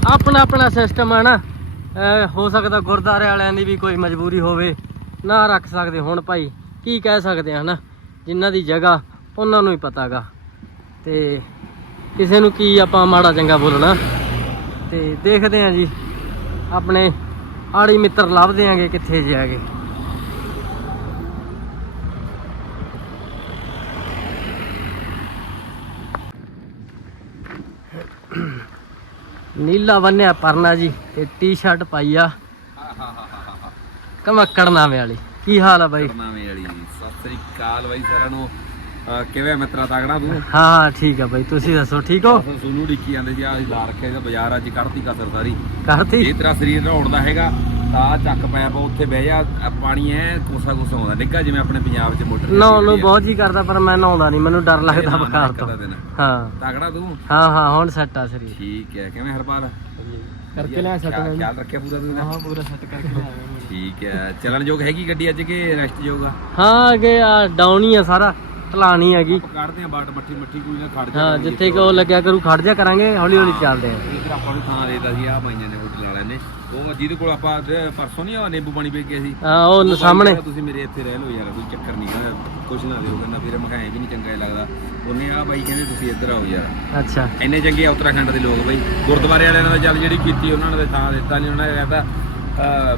ਆਪਣਾ ਆਪਣਾ ਸਿਸਟਮ ਹੈ ਨਾ। ਹੋ ਸਕਦਾ ਗੁਰਦਾਰੇ ਵਾਲਿਆਂ ਦੀ ਵੀ ਕੋਈ ਮਜਬੂਰੀ ਹੋਵੇ। ਨਾ ਰੱਖ ਸਕਦੇ ਹੁਣ ਭਾਈ। ਕੀ ਕਹਿ ਸਕਦੇ ਆ, ਹਨਾ? ਜਿਨ੍ਹਾਂ ਦੀ ਜਗ੍ਹਾ, ਉਹਨਾਂ ਨੂੰ ਹੀ ਪਤਾਗਾ। ਤੇ ਕਿਸੇ ਨੂੰ ਕੀ ਆਪਾਂ ਮਾੜਾ ਚੰਗਾ ਬੋਲਣਾ। ਤੇ ਦੇਖਦੇ ਆਂ ਜੀ ਆਪਣੇ ਆੜੀ ਮਿੱਤਰ ਲੱਭਦੇ ਆਂਗੇ ਕਿੱਥੇ ਜੇ ਆਗੇ। ਨੀਲਾ ਬੰਨਿਆ ਪਰਨਾ ਜੀ ਤੇ ਟੀ-ਸ਼ਰਟ ਪਾਈ ਆ। ਕਮੱਕੜ ਨਾਮੇ ਵਾਲੀ। ਕੀ ਹਾਲ ਆ ਬਾਈ? ਨਾਵੇਂ ਵਾਲੀ। ਸਤਿ ਸ੍ਰੀ ਅਕਾਲ ਬਾਈ ਸਾਰਿਆਂ ਨੂੰ। ਕਿਵੇਂ ਮਿੱਤਰਾ ਤਗੜਾ ਤੂੰ? ਹਾਂ ਹਾਂ ਠੀਕ ਆ ਬਾਈ ਤੁਸੀਂ ਦੱਸੋ ਠੀਕ ਹੋ? ਸੋਨੂੰ ਡਿੱਕੀ ਜਾਂਦੇ ਸੀ ਆ ਲਾ ਰੱਖਿਆ ਇਹਦਾ ਬਾਜ਼ਾਰ ਅੱਜ ਕੱਢਤੀ ਕਸਰ ਸਾਰੀ। ਕਰਤੀ? ਜੇ ਤੇਰਾ ਸਰੀਰ ਨਹਾਉਣ ਦਾ ਹੈਗਾ ਤਾਂ ਚੱਕ ਪੈਪ ਉੱਥੇ ਬਹਿ ਜਾ ਪਾਣੀ ਐ ਕੋਸਾ ਕੋਸਾ ਆਉਂਦਾ ਨਿੱਘਾ ਜਿਵੇਂ ਆਪਣੇ ਪੰਜਾਬ 'ਚ ਮੋਟਰ ਨਹਾਉਣ ਨੂੰ ਬਹੁਤ ਜੀ ਕਰਦਾ ਪਰ ਮੈਂ ਨਹਾਉਂਦਾ ਨਹੀਂ ਮੈਨੂੰ ਡਰ ਲੱਗਦਾ ਬੁਖਾਰ ਤੋਂ। ਹਾਂ। ਤਗੜਾ ਤੂੰ? ਹਾਂ ਹਾਂ ਹੁਣ ਸੈੱਟ ਆ ਸਰੀਰ। ਠੀਕ ਹੈ ਕਿਵੇਂ ਹਰਪਾਲ? ਕਰਕੇ ਲਿਆ ਸੈੱਟ ਖਿਆਲ ਖਿਆਲ ਰੱਖਿਆ ਪੂਰਾ ਤੂੰ? ਹਾਂ ਪੂਰਾ ਸੈੱਟ ਕਰਕੇ ਲਿਆ ਠੀਕ ਹੈ ਚੱਲਣ ਯੋਗ ਹੈਗੀ ਗੱਡੀ ਅੱਜ ਕਿ ਰੈਸਟ ਯੋਗ ਆ? ਹਾਂ ਅੱਗੇ ਆ ਡਾਊਨ ਹੀ ਆ ਸਾਰਾ। ਢਲਾਣੀ ਹੈਗੀ। ਆਪਾਂ ਕੱਢਦੇ ਆ ਬਾਟ ਮੱਠੀ ਮੱਠੀ ਕੋਈ ਨਾ ਖੜ ਜਾ ਹਾਂ ਜਿੱਥੇ ਕਿ ਲੱਗਿਆ ਕਰੂ ਖੜ ਜਾ ਕਰਾਂਗੇ ਹੌਲੀ ਹੌਲੀ ਚੱਲਦੇ ਆ ਇਧਰ ਆਪਾਂ ਨੂੰ ਥਾਂ ਦੇਤਾ ਸੀ ਆ ਪਾਈਆਂ ਨੇ ਹੋਟਲ ਵਾਲਿਆਂ ਨੇ ਉਹ ਜਿਹਦੇ ਕੋਲ ਆਪਾਂ ਤੇ ਪਰਸੋਂ ਨਹੀਂ ਆ ਨਿੰਬੂ ਪਾਣੀ ਵੇਚ ਗਏ ਸੀ? ਹਾਂ ਉਹ ਸਾਹਮਣੇ। ਤੁਸੀਂ ਮੇਰੇ ਇੱਥੇ ਰਹਿ ਲਓ ਯਾਰ ਕੋਈ ਚੱਕਰ ਨਹੀਂ ਕੁਛ ਨਾ ਦਿਓ ਕਹਿੰਦਾ ਫਿਰ ਮੈਂ ਐਂ ਵੀ ਨਹੀਂ ਚੰਗਾ ਲੱਗਦਾ। ਉਹਨੇ ਆ ਬਾਈ ਕਹਿੰਦੇ ਤੁਸੀਂ ਇੱਧਰ ਆਓ ਯਾਰ। ਅੱਛਾ। ਇੰਨੇ ਚੰਗੇ ਆ ਉੱਤਰਾਖੰਡ ਦੇ ਲੋਕ ਬਈ। ਗੁਰਦੁਆਰੇ ਵਾਲਿਆਂ ਨੇ ਚੱਲ ਜਿਹੜੀ ਕੀਤੀ ਉਹਨਾਂ ਨੇ ਥਾਂ ਦਿੱਤਾ ਨਹੀਂ ਉਹਨਾਂ ਨੇ ਕਹਿੰਦਾ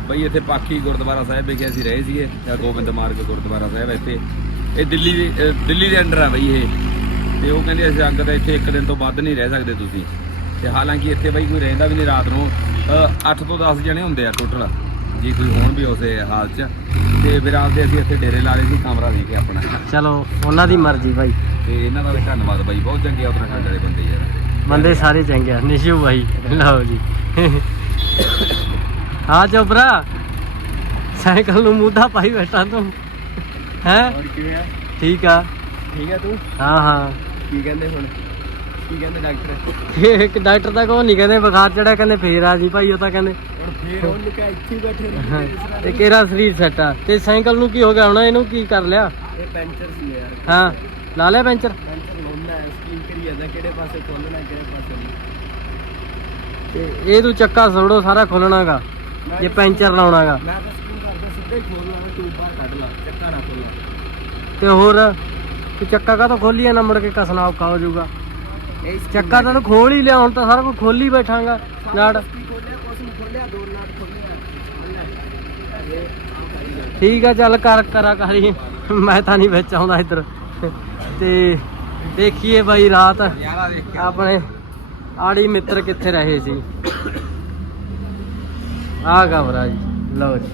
ਬਈ ਇੱਥੇ ਪਾਖੀ ਗੁਰਦੁਆਰਾ ਸਾਹਿਬ ਵਿਖੇ ਅਸੀਂ ਰਹੇ ਸੀਗੇ ਗੋਬਿੰਦ ਮਾਰਗ ਗੁਰਦੁਆਰਾ ਸਾਹਿਬ ਇੱਥੇ। ਇਹ ਦਿੱਲੀ ਦੇ ਦਿੱਲੀ ਦੇ ਅੰਡਰ ਆ ਬਈ ਇਹ। ਤੇ ਉਹ ਕਹਿੰਦੇ ਅਸੀਂ ਅੰਗ ਇੱਥੇ ਇੱਕ ਦਿਨ ਤੋਂ ਵੱਧ ਨਹੀਂ ਰਹਿ ਸਕਦੇ ਤੁਸੀਂ। ਤੇ ਹਾਲਾਂਕਿ ਇੱਥੇ ਬਈ ਕੋਈ ਰਹਿੰਦਾ ਵੀ ਨਹੀਂ ਰਾਤ ਨੂੰ। 8 ਤੋਂ 10 ਜਣੇ ਹੁੰਦੇ ਆ ਟੋਟਲ ਜੇ ਕੋਈ ਹੋਣ ਵੀ ਉਸੇ ਹਾਲ 'ਚ। ਤੇ ਫਿਰ ਆਪਦੇ ਅਸੀਂ ਇੱਥੇ ਡੇਰੇ ਲਾ ਲਏ ਸੀ ਕਮਰਾ ਦੇ ਕੇ ਆਪਣਾ। ਚਲੋ ਉਹਨਾਂ ਦੀ ਮਰਜ਼ੀ ਭਾਈ ਤੇ ਇਹਨਾਂ ਦਾ ਵੀ ਧੰਨਵਾਦ ਬਾਈ ਬਹੁਤ ਚੰਗੇ ਆ ਉੱਤਰਾਖੰਡ ਵਾਲੇ ਬੰਦੇ ਯਾਰ। ਬੰਦੇ ਸਾਰੇ ਚੰਗੇ ਆ ਨਿਸ਼ੂ ਭਾਈ ਲਓ ਜੀ। ਹਾਂ ਚੋਬਰਾ ਸਾਈਕਲ ਨੂੰ ਮੂਧਾ ਪਾਈ ਬੈਠਾ ਤੂੰ। ਹੈ? ਕਿਵੇਂ ਆ? ਠੀਕ ਆ। ਠੀਕ ਹੈ ਤੂੰ? ਹਾਂ ਹਾਂ। ਕੀ ਕਹਿੰਦੇ ਹੁਣ? ਕੀ ਕਹਿੰਦੇ ਡਾਕਟਰ? ਇੱਕ ਡਾਕਟਰ ਤਾਂ ਕੋਈ ਨਹੀਂ ਕਹਿੰਦੇ ਬੁਖਾਰ ਚੜਿਆ ਕਹਿੰਦੇ ਫੇਰ ਆ ਜੀ ਭਾਈ ਉਹ ਤਾਂ ਕਹਿੰਦੇ। ਹੁਣ ਫੇਰ ਉਹ ਨਿਕਾ ਇੱਥੇ ਬੈਠੇ ਹਾਂ, ਤੇ ਕਿਹੜਾ ਸਰੀਰ ਸੈੱਟ ਆ? ਤੇ ਸਾਈਕਲ ਨੂੰ ਕੀ ਹੋ ਗਿਆ ਹੁਣ ਇਹਨੂੰ ਕੀ ਕਰ ਲਿਆ? ਇਹ ਪੈਂਚਰ ਸੀ ਯਾਰ। ਹਾਂ। ਲਾ ਲਿਆ ਪੈਂਚਰ? ਪੈਂਚਰ ਲਾਉਣਾ ਹੈ ਸਕੀਮ ਕਰੀ ਜਾਂਦਾ ਕਿਹੜੇ ਪਾਸੇ ਖੋਲਣਾ ਕਿਹੜੇ ਪਾਸੇ ਨਹੀਂ। ਤੇ ਇਹ ਤੂੰ ਚੱਕਾ ਸੋੜੋ ਸਾਰਾ ਖੋਲਣਾਗਾ ਜੇ ਪੈਂਚਰ ਲਾਉਣਾਗਾ। ਮੈਂ ਤਾਂ ਸਿੱਧਾ ਹੀ ਖੋਲ ਲਾ ਟੂਬ ਬਾਹਰ ਕੱਢ ਲਾ ਚੱਕਾ ਨਾ ਖੋਲ ਤੇ ਹੋਰ ਤੂੰ ਚੱਕਾ ਕਾ ਤਾਂ ਖੋਲੀ ਨਾ ਮੁੜ ਕੇ ਕਸਣਾ ਔਖਾ ਹੋ ਜਾਊਗਾ। ਇਹ ਚੱਕਾ ਤਾਂ ਖੋਲ ਹੀ ਲਿਆ ਹੁਣ ਤਾਂ ਸਾਰਾ ਕੁਝ ਖੋਲੀ ਬੈਠਾਂਗਾ। ਨਾੜ। ਖੋਲਿਆ ਕੁਛ ਨਹੀਂ ਖੋਲਿਆ ਦੋ ਨਾਟ ਖੋਲਿਆ ਠੀਕ ਆ ਚੱਲ ਕਰ ਕਰਾ ਕਰੀ ਮੈਂ ਤਾਂ ਨਹੀਂ ਵਿੱਚ ਆਉਂਦਾ ਇੱਧਰ। ਤੇ ਦੇਖੀਏ ਬਾਈ ਰਾਤ। ਆਪਣੇ ਆੜੀ ਮਿੱਤਰ ਕਿੱਥੇ ਰਹੇ ਸੀ? ਆ ਕਮਰਾ ਜੀ ਲਓ ਜੀ।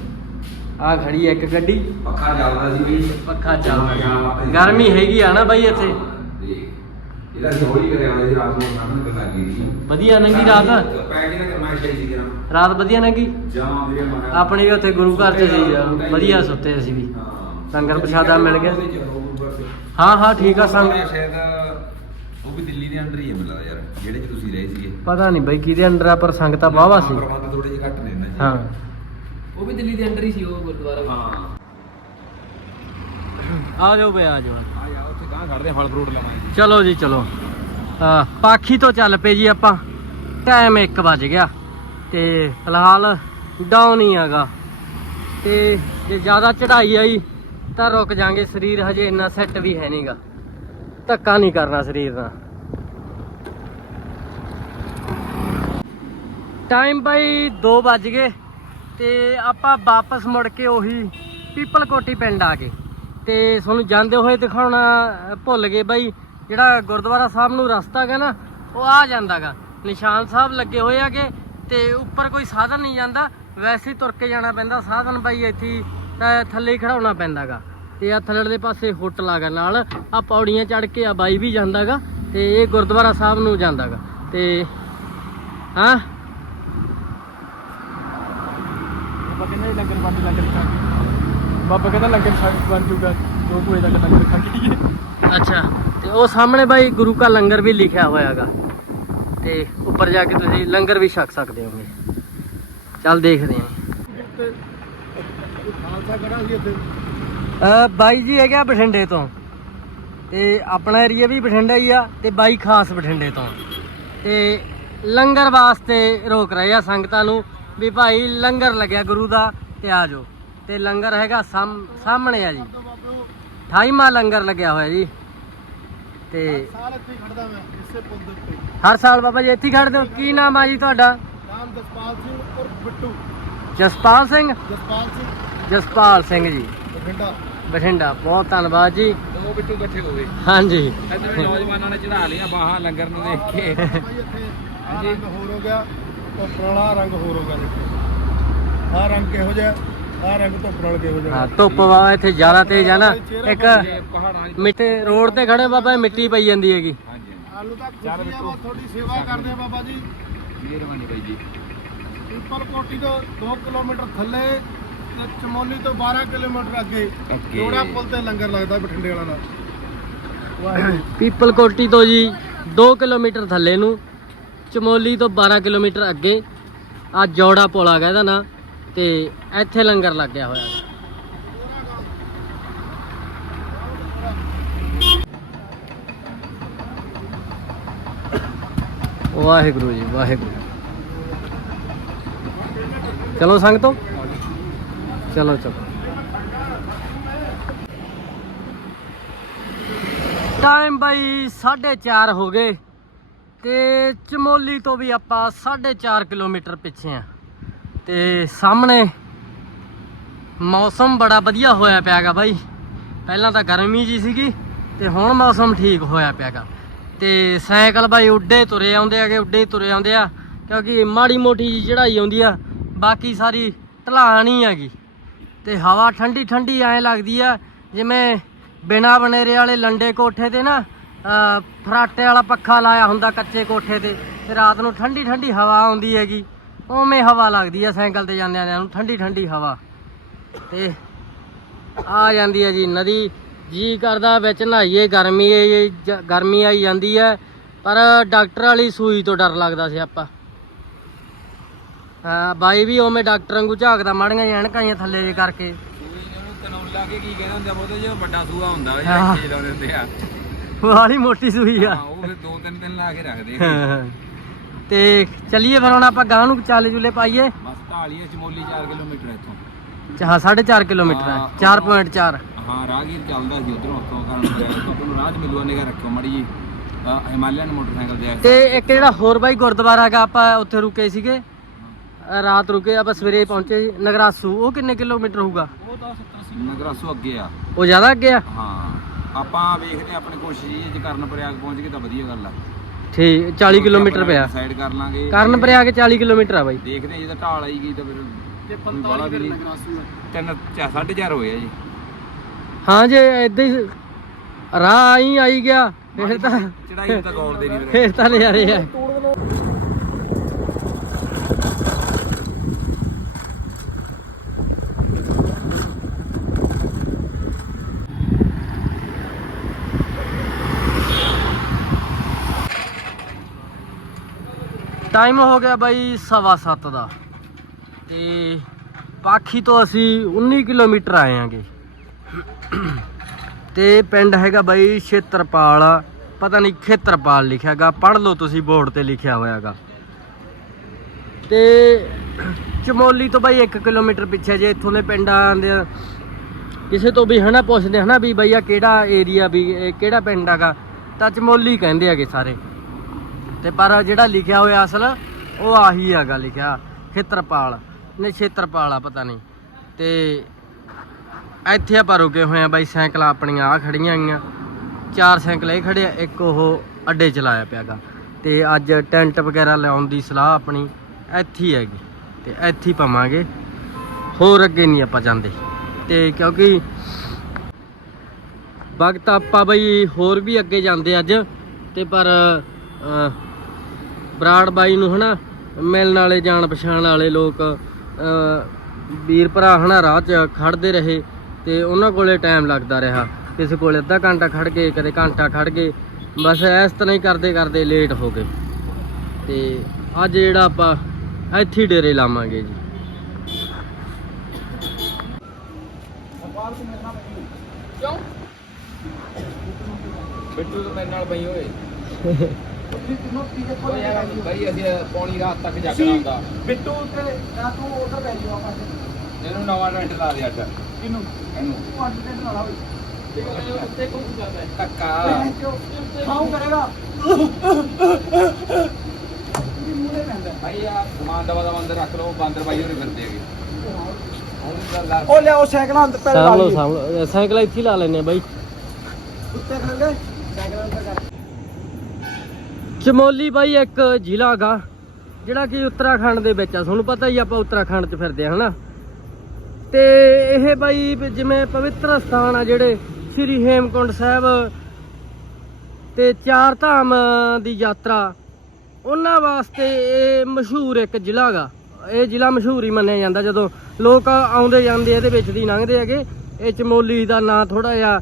ਆ ਖੜੀ ਹੈ ਇੱਕ ਗੱਡੀ। ਪੱਖਾ ਚੱਲਦਾ ਸੀ ਬਈ। ਪੱਖਾ ਚੱਲਦਾ ਗਰਮੀ ਹੈਗੀ ਆ ਨਾ ਬਾਈ ਇੱਥੇ। ਇਹਦਾ ਜੋੜੀ ਕਰਿਆ ਹੋਇਆ ਸੀ ਰਾਤ ਨੂੰ ਸਾਹਮਣੇ ਤੇ ਲੱਗੀ ਸੀ। ਵਧੀਆ ਨੰਗੀ ਰਾਤ। ਪੈ ਕੇ ਨਾ ਕਰਮਾਇਸ਼ ਆਈ ਸੀ ਜਰਾ ਰਾਤ ਵਧੀਆ ਨੰਗੀ? ਜਾਂ ਆਪਣੇ ਵੀ ਉੱਥੇ ਗੁਰੂ ਘਰ ਚ ਸੀ ਵਧੀਆ ਸੁੱਤੇ ਅਸੀਂ ਵੀ। ਲੰਗਰ ਪ੍ਰਸ਼ਾਦਾ ਮਿਲ ਗਿਆ। ਹਾਂ ਹਾਂ ਠੀਕ ਆ ਸੰਗ ਸ਼ਾਇਦ ਉਹ ਵੀ ਦਿੱਲੀ ਦੇ ਅੰਡਰ ਹੀ ਹੈ ਮੈਨੂੰ ਲੱਗਦਾ ਯਾਰ ਜਿਹੜੇ ਚ ਤੁਸੀਂ ਰਹੇ ਸੀਗੇ। ਪਤਾ ਨਹੀਂ ਬਾਈ ਕਿਹਦੇ ਅੰਡਰ ਆ ਪਰ ਸੰਗਤਾਂ ਵਾਹਵਾ ਸੀ। ਪ੍ਰਬੰਧ ਥੋੜੇ ਜਿਹੇ ਘੱਟ ਨੇ ਇਹਨਾਂ 'ਚ। ਹਾਂ। ਉਹ ਵੀ ਦਿੱਲੀ ਦੇ ਅੰਡਰ ਹੀ ਸੀ ਉਹ ਗੁਰਦੁਆਰਾ ਹਾਂ। ਆ ਜਾਓ ਬਈ ਆ ਜਾਓ। ਆ ਯਾਰ ਉੱਥੇ ਗਾਂ ਖੜਦੇ ਆ ਫਲ ਫਰੂਟ ਲੈਣਾ ਹੈ ਜੀ ਚਲੋ ਜੀ ਚਲੋ। ਆ ਪਾਖੀ ਤੋਂ ਚੱਲ ਪਏ ਜੀ ਆਪਾਂ। ਟਾਈਮ 1 ਵੱਜ ਗਿਆ। ਤੇ ਫਿਲਹਾਲ ਡਾਊਨ ਹੀ ਹੈਗਾ। ਤੇ ਜੇ ਜ਼ਿਆਦਾ ਚੜ੍ਹਾਈ ਆਈ ਤਾਂ ਰੁਕ ਜਾਾਂਗੇ। ਸਰੀਰ ਹਜੇ ਇੰਨਾ ਸੈੱਟ ਵੀ ਹੈ ਨਹੀਂਗਾ ਧੱਕਾ ਨਹੀਂ ਕਰਨਾ ਸਰੀਰ ਨਾਲ ਟਾਈਮ ਬਾਈ 2 ਵੱਜ ਗਏ। ਤੇ ਆਪਾਂ ਵਾਪਸ ਮੁੜ ਕੇ ਉਹੀ ਪੀਪਲ ਕੋਟੀ ਪਿੰਡ ਆ ਗਏ। ਤੇ ਤੁਹਾਨੂੰ ਜਾਂਦੇ ਹੋਏ ਦਿਖਾਉਣਾ ਭੁੱਲ ਗਏ ਬਾਈ। ਜਿਹੜਾ ਗੁਰਦੁਆਰਾ ਸਾਹਿਬ ਨੂੰ ਰਸਤਾ ਹੈਗਾ ਨਾ ਉਹ ਆ ਜਾਂਦਾਗਾ। ਨਿਸ਼ਾਨ ਸਾਹਿਬ ਲੱਗੇ ਹੋਏ ਆਗੇ ਤੇ ਉੱਪਰ ਕੋਈ ਸਾਧਨ ਨਹੀਂ ਜਾਂਦਾ। ਵੈਸੇ ਤੁਰ ਕੇ ਜਾਣਾ ਪੈਂਦਾ। ਸਾਧਨ ਬਾਈ ਇੱਥੇ ਹੀ, ਥੱਲੇ ਹੀ ਖੜਾਉਣਾ ਪੈਂਦਾਗਾ। ਤੇ ਆ ਥੱਲੜੇ ਪਾਸੇ ਹੋਟਲ ਆਗਾ ਨਾਲ। ਆ ਪੌੜੀਆਂ ਚੜ ਕੇ ਆ ਬਾਈ ਵੀ ਜਾਂਦਾਗਾ ਤੇ ਇਹ ਗੁਰਦੁਆਰਾ ਸਾਹਿਬ ਨੂੰ ਜਾਂਦਾਗਾ। ਤੇ ਹਾਂ? ਬਾਬਾ ਕਹਿੰਦਾ ਲੰਗਰ ਬੰਦ, ਲੰਗਰ ਖਾ ਬਾਬਾ ਕਹਿੰਦਾ ਲੰਗਰ ਬਣ ਜੂਗਾ ਦੋ ਪੂਰੇ ਦਾ ਲੰਗਰ ਖਾ ਅੱਛਾ, ਤੇ ਉਹ ਸਾਹਮਣੇ ਬਾਈ ਗੁਰੂ ਕਾ ਲੰਗਰ ਵੀ ਲਿਖਿਆ ਹੋਇਆਗਾ। ਤੇ ਉੱਪਰ ਜਾ ਕੇ ਤੁਸੀਂ ਲੰਗਰ ਵੀ ਛਕ ਸਕਦੇ ਹੋਗੇ। ਚੱਲ ਦੇਖਦੇ ਹਾਂ। ਖਾਲਸਾ ਕਰਾਂ ਸੀ ਇੱਥੇ ਬਾਈ ਜੀ ਹੈਗਾ ਬਠਿੰਡੇ ਤੋਂ। ਤੇ ਆਪਣਾ ਏਰੀਆ ਵੀ ਬਠਿੰਡਾ ਹੀ ਆ, ਤੇ ਬਾਈ ਖਾਸ ਬਠਿੰਡੇ ਤੋਂ। ਤੇ ਲੰਗਰ ਵਾਸਤੇ ਰੋਕ ਰਹੇ ਆ ਸੰਗਤਾਂ ਨੂੰ। ਵੀ ਭਾਈ ਲੰਗਰ ਲੱਗਿਆ ਗੁਰੂ ਦਾ ਤੇ ਆ ਜਾਓ। ਤੇ ਲੰਗਰ ਹੈਗਾ ਸਾਹਮ- ਸਾਹਮਣੇ ਆ ਜੀ। 28ਵਾਂ ਲੰਗਰ ਲੱਗਿਆ ਹੋਇਆ ਜੀ। ਤੇ ਸਾਲ ਇੱਥੇ ਹੀ ਖੜਦਾ ਮੈਂ ਇਸੇ ਪੁੱਲ ਦੇ ਉੱਤੇ। ਹਰ ਸਾਲ ਬਾਬਾ ਜੀ ਇੱਥੇ ਖੜਦੇ ਹੋ? ਕੀ ਨਾਮ ਆ ਜੀ ਤੁਹਾਡਾ? ਨਾਮ ਜਸਪਾਲ ਸਿੰਘ ਔਰ ਬਿੱਟੂ। ਜਸਪਾਲ ਸਿੰਘ? ਜਸਪਾਲ ਸਿੰਘ। ਜਸਪਾਲ ਸਿੰਘ ਜੀ। ਬਠਿੰਡਾ। ਬਠਿੰਡਾ ਬਹੁਤ ਧੰਨਵਾਦ ਜੀ। ਦੋ ਬਿੱਟੂ ਇਕੱਠੇ ਹੋ ਗਏ। ਹਾਂਜੀ। ਇੱਧਰ ਨੌਜਵਾਨਾਂ ਨੇ ਚੜਾ ਲਿਆ ਬਾਹਾਂ ਲੰਗਰ ਨੂੰ ਦੇਖ ਕੇ। ਰੰਗ ਹੋਰ ਹੋ ਗਿਆ। ਉਹ ਪੁਰਾਣਾ ਰੰਗ ਹੋਰ ਹੋ ਗਿਆ ਦੇਖੋ। ਆਹ ਰੰਗ ਕਿਹੋ ਜਿਹਾ ਆ ਰੰਗ ਧੁੱਪ ਨਾਲ ਕਿਹੋ ਜਿਹਾ ਹਾਂ? ਧੁੱਪ ਵਾ ਇੱਥੇ ਜ਼ਿਆਦਾ ਤੇਜ਼ ਆ ਨਾ। ਇੱਕ ਇਹ ਪਹਾੜਾਂ 'ਚ ਮਿੱਟੀ ਰੋਡ ਤੇ ਖੜੇ ਬਾਬਾ ਇਹ ਮਿੱਟੀ ਪਈ ਜਾਂਦੀ ਹੈਗੀ। ਹਾਂਜੀ ਆਲੂ ਤਾਂ ਖੁਸ਼ੀ ਆ ਵਾ ਤੁਹਾਡੀ ਸੇਵਾ ਕਰਦੇ ਆ ਬਾਬਾ ਜੀ। ਮਿਹਰਬਾਨੀ ਬਾਈ ਜੀ। ਪਿੰਪਲ ਕੋਟੀ ਤੋਂ 2 ਕਿਲੋਮੀਟਰ ਥੱਲੇ ਤੇ ਚਮੋਲੀ ਤੋਂ 12 ਕਿਲੋਮੀਟਰ ਅੱਗੇ। ਜੋੜਾ ਪੁਲ ਤੇ ਲੰਗਰ ਲੱਗਦਾ ਬਠਿੰਡੇ ਵਾਲਾ ਦਾ। ਵਾਹਿਗੁਰੂ ਪੀਪਲ ਕੋਟੀ ਤੋਂ ਜੀ 2 ਕਿਲੋਮੀਟਰ ਥੱਲੇ ਨੂੰ। ਚਮੋਲੀ ਤੋਂ 12 ਕਿਲੋਮੀਟਰ ਅੱਗੇ ਆ ਜੋੜਾ ਪੁਲ ਆ ਗਿਆ ਇਹਦਾ ਨਾਂ, ਤੇ ਇੱਥੇ ਲੰਗਰ ਲੱਗਿਆ ਹੋਇਆ। ਹੈ ਵਾਹਿਗੁਰੂ ਜੀ, ਵਾਹਿਗੁਰੂ। ਚਲੋ ਸੰਗਤੋ। ਚਲੋ ਚਲੋ। ਟਾਈਮ ਬਾਈ 4:30 ਹੋ ਗਏ। ਤੇ ਚਮੋਲੀ ਤੋਂ ਵੀ ਆਪਾਂ 4.5 ਕਿਲੋਮੀਟਰ ਪਿੱਛੇ ਆ। ਤੇ ਸਾਹਮਣੇ ਮੌਸਮ ਬੜਾ ਵਧੀਆ ਹੋਇਆ ਪਿਆਗਾ ਬਾਈ। ਪਹਿਲਾਂ ਤਾਂ ਗਰਮੀ ਜੀ ਸੀਗੀ ਤੇ ਹੁਣ ਮੌਸਮ ਠੀਕ ਹੋਇਆ ਪਿਆਗਾ। ਤੇ ਸਾਈਕਲ ਬਾਈ ਉੱਡੇ ਤੁਰੇ ਆਉਂਦੇ ਆਗੇ ਉੱਡੇ ਤੁਰੇ ਆਉਂਦੇ ਆ, ਕਿਉਂਕਿ ਮਾੜੀ ਮੋਟੀ ਜੀ ਚੜਾਈ ਆਉਂਦੀ ਆ, ਬਾਕੀ ਸਾਰੀ ਢਲਾਣ ਹੀ ਹੈਗੀ। ਤੇ ਹਵਾ ਠੰਡੀ ਠੰਡੀ ਐ ਲੱਗਦੀ ਆ, ਜਿਵੇਂ ਬਿਨਾ ਬਨੇਰੇ ਵਾਲੇ ਲੰਡੇ ਕੋਠੇ ਤੇ ਨਾ ਫਰਾਟੇ ਵਾਲਾ ਪੱਖਾ ਲਾਇਆ ਹੁੰਦਾ ਕੱਚੇ ਕੋਠੇ ਤੇ ਤੇ ਰਾਤ ਨੂੰ ਠੰਡੀ ਠੰਡੀ ਹਵਾ ਆਉਂਦੀ ਹੈਗੀ। ਉਵੇਂ ਹਵਾ ਲੱਗਦੀ ਆ ਸਾਈਕਲ ਤੇ ਜਾਂਦਿਆਂ ਨੂੰ ਠੰਡੀ ਠੰਡੀ ਹਵਾ। ਤੇ ਆ ਜਾਂਦੀ ਹੈ ਜੀ ਨਦੀ। ਜੀ ਕਰਦਾ ਵਿੱਚ ਨਹਾਈਏ ਗਰਮੀ ਗਰਮੀ ਆਈ ਜਾਂਦੀ ਹੈ ਪਰ ਡਾਕਟਰ ਵਾਲੀ ਸੂਈ ਤੋਂ ਡਰ ਲੱਗਦਾ ਸੀ ਆਪਾਂ। ਹਾਂ ਬਾਈ ਵੀ ਉਵੇਂ ਡਾਕਟਰ ਵਾਂਗੂ ਝਾਕਦਾ ਮਾੜੀਆਂ ਐਨਕਾਂ ਜਿਹੀਆਂ ਥੱਲੇ ਜੇ ਕਰਕੇ। ਸੂਈ ਨੂੰ ਕਨੌਲਾ ਕੇ ਕੀ ਕਹਿੰਦੇ ਹੁੰਦੇ ਆ ਬਹੁਤੇ ਜਿਹੜਾ ਵੱਡਾ ਸੂਆ ਹੁੰਦਾ। ਜਿਹੜਾ ਖੇਲ ਆਉਂਦੇ ਹੁੰਦੇ ਆ। ਵਾਲੀ ਮੋਟੀ ਸੂਈ ਆ। ਹਾਂ ਉਹ ਫਿਰ ਦੋ ਤਿੰਨ ਦਿਨ ਲਾ ਕੇ ਰੱਖਦੇ ਆ। ਹਾਂ। ਤੇ ਚੱਲੀਏ ਫਿਰ ਹੁਣ ਆਪਾਂ ਗਾਂ ਨੂੰ ਚਾਲੇ ਚੁਲੇ ਪਾਈਏ। ਬਸ ਢਾਲੀਏ ਚਮੋਲੀ 4 ਕਿਲੋਮੀਟਰ ਇੱਥੋਂ। ਚਾਹ 4.5 ਕਿਲੋਮੀਟਰ ਹੈ 4.4 ਹਾਂ ਰਾਹਗੀਰ ਚੱਲਦਾ ਸੀ ਉਧਰੋਂ ਉੱਥੋਂ ਕਰਨ ਤੁਹਾਨੂੰ ਰਾਹ 'ਚ ਮਿਲੂਆ ਨਿਗਾ ਰੱਖਿਓ ਮੜੀ ਜੀ ਹਿਮਾਲਿਅਨ ਮੋਟਰਸਾਈਕਲ ਤੇ ਤੇ ਇੱਕ ਜਿਹੜਾ ਹੋਰ ਬਾਈ ਗੁਰਦੁਆਰਾ ਹੈਗਾ ਆਪਾਂ ਉੱਥੇ ਰੁਕੇ ਸੀਗੇ। ਅ, ਰਾਤ ਰੁਕੇ ਆਪਾਂ ਸਵੇਰੇ ਪਹੁੰਚੇ ਸੀ। ਨਗਰਾਸੂ ਉਹ ਕਿੰਨੇ ਕਿਲੋਮੀਟਰ ਹੋਊਗਾ? ਨਗਰਾਸੋ ਅੱਗੇ ਆ। ਉਹ ਜ਼ਿਆਦਾ ਅੱਗੇ ਆ? ਹਾਂ। ਆਪਾਂ ਵੇਖਦੇ ਹਾਂ ਆਪਣੀ ਕੋਸ਼ਿਸ਼ ਜੀ ਜੇ ਕਰਨ ਪ੍ਰਯਾਗ ਪਹੁੰਚ ਗਏ ਤਾਂ ਵਧੀਆ ਗੱਲ ਆ। ਠੀਕ 40 ਕਿਲੋਮੀਟਰ ਪਿਆ। ਸਾਈਡ ਕਰ ਲਾਂਗੇ ਕਰਨ ਪ੍ਰਯਾਗ 40 ਕਿਲੋਮੀਟਰ ਆ ਬਾਈ। ਦੇਖਦੇ ਹਾਂ ਜੇ ਤਾਂ ਢਾਲ ਆਈ ਗਈ ਤਾਂ ਫਿਰ ਤੇ ਕੋਈ ਬਾਹਲਾ 45 ਫਿਰ ਨਹੀਂ। ਨਗਰਾਸੂ ਤਿੰਨ ਚਾ- ਸਾਢੇ ਚਾਰ ਹੋਏ ਆ ਜੀ। ਹਾਂ ਜੇ ਏਦਾਂ ਹੀ ਰਾਹ ਆਈ ਆਈ ਗਿਆ ਫਿਰ ਤਾਂ ਚੜਾਈ ਤਾਂ ਗੌਲਦੇ ਨਹੀਂ ਵੀਰੇ ਫਿਰ ਤਾਂ ਨਜ਼ਾਰੇ ਆ। ਟਾਈਮ ਹੋ ਗਿਆ ਬਾਈ ਸਵਾ ਸੱਤ ਦਾ। ਤੇ ਪਾਖੀ ਤੋਂ ਅਸੀਂ 19 ਕਿਲੋਮੀਟਰ ਆਏ ਆਂਗੇ। ਤੇ ਪਿੰਡ ਹੈਗਾ ਬਾਈ ਛੇਤਰਪਾਲ, ਪਤਾ ਨਹੀਂ ਖੇਤਰਪਾਲ ਲਿਖਿਆਗਾ ਪੜ੍ਹ ਲਓ ਤੁਸੀਂ ਬੋਰਡ ਤੇ ਲਿਖਿਆ ਹੋਇਆਗਾ। ਤੇ ਚਮੋਲੀ ਤੋਂ ਬਾਈ 1 ਕਿਲੋਮੀਟਰ ਪਿੱਛੇ ਜੇ ਇੱਥੋਂ ਦੇ ਪਿੰਡਾਂ ਦੇ ਕਿਸੇ ਤੋਂ ਵੀ ਹਨਾ ਪੁੱਛਦੇ ਹਨਾ ਵੀ ਬਈ ਆ ਕਿਹੜਾ ਏਰੀਆ ਵੀ ਕਿਹੜਾ ਪਿੰਡ ਹੈਗਾ, ਤਾਂ ਚਮੋਲੀ ਕਹਿੰਦੇ ਹੈਗੇ ਸਾਰੇ। ਤੇ ਪਰ ਜਿਹੜਾ ਲਿਖਿਆ ਹੋਇਆ ਅਸਲ, ਉਹ ਆਹੀ ਹੈਗਾ ਲਿਖਿਆ, ਖੇਤਰਪਾਲ ਨੇ ਖੇਤਰਪਾਲ ਆ, ਪਤਾ ਨਹੀਂ। ਤੇ ਇੱਥੇ ਆਪਾਂ ਰੁਕੇ ਹੋਏ ਆ ਬਾਈ, ਸਾਈਕਲਾਂ ਆਪਣੀਆਂ ਆ ਖੜੀਆਂ ਆਈਆਂ। ਚਾਰ ਸਾਈਕਲ ਇਹ ਖੜੇ ਆ, ਇੱਕ ਉਹ ਅੱਡੇ ਚਲਾਇਆ ਪਿਆਗਾ ਤੇ ਅੱਜ ਟੈਂਟ ਵਗੈਰਾ ਲਿਆਉਣ ਦੀ ਸਲਾਹ ਆਪਣੀ ਇੱਥੇ ਹੀ ਹੈਗੀ, ਤੇ ਇੱਥੇ ਹੀ ਪਵਾਂਗੇ। ਹੋਰ ਅੱਗੇ ਨਹੀਂ ਆਪਾਂ ਜਾਂਦੇ। ਤੇ ਕਿਉਂਕਿ ਵਕਤ ਆਪਾਂ ਬਈ ਹੋਰ ਵੀ ਅੱਗੇ ਜਾਂਦੇ ਅੱਜ, ਤੇ ਪਰ ਬਰਾੜ ਬਾਈ ਨੂੰ ਹਨਾ ਮਿਲਣ ਵਾਲੇ ਜਾਣ ਪਛਾਣ ਵਾਲੇ ਲੋਕ ਵੀਰ ਭਰਾ ਹਨਾ ਰਾਹ 'ਚ ਖੜਦੇ ਰਹੇ ਤੇ ਉਹਨਾਂ ਕੋਲੇ ਟਾਈਮ ਲੱਗਦਾ ਰਿਹਾ। ਕਿਸੇ ਕੋਲੇ ਅੱਧਾ ਘੰਟਾ ਖੜ ਗਏ ਕਦੇ ਘੰਟਾ ਖੜ ਗਏ ਬਸ ਇਸ ਤਰ੍ਹਾਂ ਹੀ ਕਰਦੇ ਕਰਦੇ ਲੇਟ ਹੋ ਗਏ। ਤੇ ਅੱਜ ਜਿਹੜਾ ਆਪਾਂ ਇੱਥੇ ਡੇਰੇ ਲਾਵਾਂਗੇ ਜੀ। ਬਿੱਟੂ ਤਾਂ ਮੇਰੇ ਨਾਲ ਬਈ ਓਏ ਓਏ ਯਾਰ ਬਈ ਅਸੀਂ ਪੌਣੀ ਰਾਤ ਤੱਕ ਜਾਗਣਾ ਹੁੰਦਾ। ਬਿੱਟੂ ਤੇ ਤੂੰ ਉਧਰ ਪੈ ਜਾ ਆਪਾਂ। ਇਹਨੂੰ ਨਵਾਂ ਟੈਂਟ ਲਾ ਦੇ ਅੱਜ। ਕਿਨੂੰ ਇਹਨੂੰ। ਪੰਜ ਦਿਨ ਨਾਲ ਹੋਈ ਧੱਕਾ। ਖਾਉ ਕਰੇਗਾ। ਭਾਈ ਆ ਸਮਾਨ ਦਵਾ ਦਾ ਅੰਦਰ ਰੱਖ ਲਓ ਬਾਂਦਰ ਬਾਈ ਹੋਰੇ ਫਿਰਦੇ ਹੈਗੇ। ਉਹ ਸਾਈਕਲਾਂ ਅੰਦਰ ਪਹਿਲਾਂ ਲਾ ਲਓ ਸਾਈਕਲ ਇੱਥੇ ਲਾ ਲੈਨੇ ਬਾਈ। ਉੱਤੇ ਕਰ ਚਮੋਲੀ ਬਾਈ ਇੱਕ ਜ਼ਿਲ੍ਹਾ ਹੈਗਾ ਜਿਹੜਾ ਕਿ ਉੱਤਰਾਖੰਡ ਦੇ ਵਿੱਚ ਆ। ਤੁਹਾਨੂੰ ਪਤਾ ਹੀ ਆਪਾਂ ਉੱਤਰਾਖੰਡ 'ਚ ਫਿਰਦੇ ਆ, ਹਨਾ? ਤੇ ਇਹ ਬਾਈ ਜਿਵੇਂ ਪਵਿੱਤਰ ਸਥਾਨ ਆ ਜਿਹੜੇ ਸ੍ਰੀ ਹੇਮਕੁੰਡ ਸਾਹਿਬ ਤੇ ਚਾਰ ਧਾਮ ਦੀ ਯਾਤਰਾ, ਉਹਨਾਂ ਵਾਸਤੇ ਇਹ ਮਸ਼ਹੂਰ ਇੱਕ ਜ਼ਿਲ੍ਹਾ ਗਾ। ਇਹ ਜ਼ਿਲ੍ਹਾ ਮਸ਼ਹੂਰ ਹੀ ਮੰਨਿਆ ਜਾਂਦਾ, ਜਦੋਂ ਲੋਕ ਆਉਂਦੇ ਜਾਂਦੇ ਇਹਦੇ ਵਿੱਚ ਦੀ ਲੰਘਦੇ ਹੈਗੇ। ਇਹ ਚਮੋਲੀ ਦਾ ਨਾਂ ਥੋੜਾ ਜਿਹਾ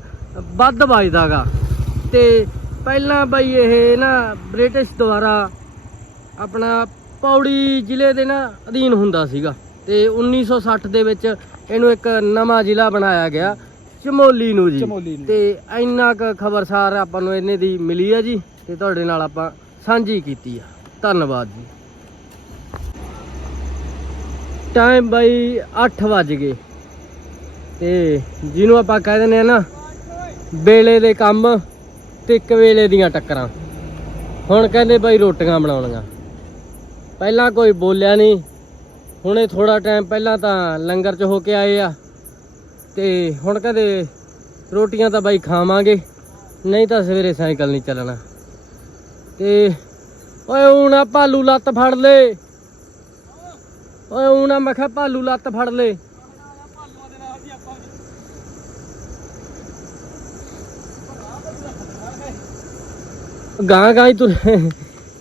ਵੱਧ ਵੱਜਦਾਗਾ ਤੇ ਪਹਿਲਾਂ ਬਈ ਇਹ ਨਾ ਬ੍ਰਿਟਿਸ਼ ਦੁਆਰਾ ਆਪਣਾ ਪੌੜੀ ਜ਼ਿਲ੍ਹੇ ਦੇ ਨਾ ਅਧੀਨ ਹੁੰਦਾ ਸੀਗਾ ਤੇ 1960 ਦੇ ਵਿੱਚ ਇਹਨੂੰ ਇੱਕ ਨਵਾਂ ਜ਼ਿਲ੍ਹਾ ਬਣਾਇਆ ਗਿਆ ਚਮੋਲੀ ਨੂੰ ਜੀ। ਤੇ ਇੰਨਾ ਕੁ ਖਬਰਸਾਰ ਆਪਾਂ ਨੂੰ ਇਹਨੇ ਦੀ ਮਿਲੀ ਆ ਜੀ ਤੇ ਤੁਹਾਡੇ ਨਾਲ ਆਪਾਂ ਸਾਂਝੀ ਕੀਤੀ ਆ। ਧੰਨਵਾਦ ਜੀ। ਟਾਈਮ ਬਾਈ 8 ਵੱਜ ਗਏ। ਤੇ ਜਿਹਨੂੰ ਆਪਾਂ ਕਹਿ ਦਿੰਦੇ ਆ ਨਾ ਵੇਲੇ ਦੇ ਕੰਮ ਤੇ ਇੱਕ ਵੇਲੇ ਦੀਆਂ ਟੱਕਰਾਂ। ਹੁਣ ਕਹਿੰਦੇ ਬਾਈ ਰੋਟੀਆਂ ਬਣਾਉਣੀਆਂ। ਪਹਿਲਾਂ ਕੋਈ ਬੋਲਿਆ ਨਹੀਂ। ਹੁਣੇ ਥੋੜਾ ਟਾਈਮ ਪਹਿਲਾਂ ਤਾਂ ਲੰਗਰ 'ਚ ਹੋ ਕੇ ਆਏ ਆ। ਤੇ ਹੁਣ ਕਹਿੰਦੇ ਰੋਟੀਆਂ ਤਾਂ ਬਾਈ ਖਾਵਾਂਗੇ। ਨਹੀਂ ਤਾਂ ਸਵੇਰੇ ਸਾਈਕਲ ਨਹੀਂ ਚੱਲਣਾ। ਤੇ ਓਏ ਹੁਣ ਆ ਭਾਲੂ ਲੱਤ ਫੜ ਲੈ। ਓਏ ਹੁਣ ਆ ਮੈਂ ਕਿਹਾ ਭਾਲੂ ਲੱਤ ਫੜ ਲੈ। ਗਾਂ ਗਾਂ ਹੀ ਤੁਰ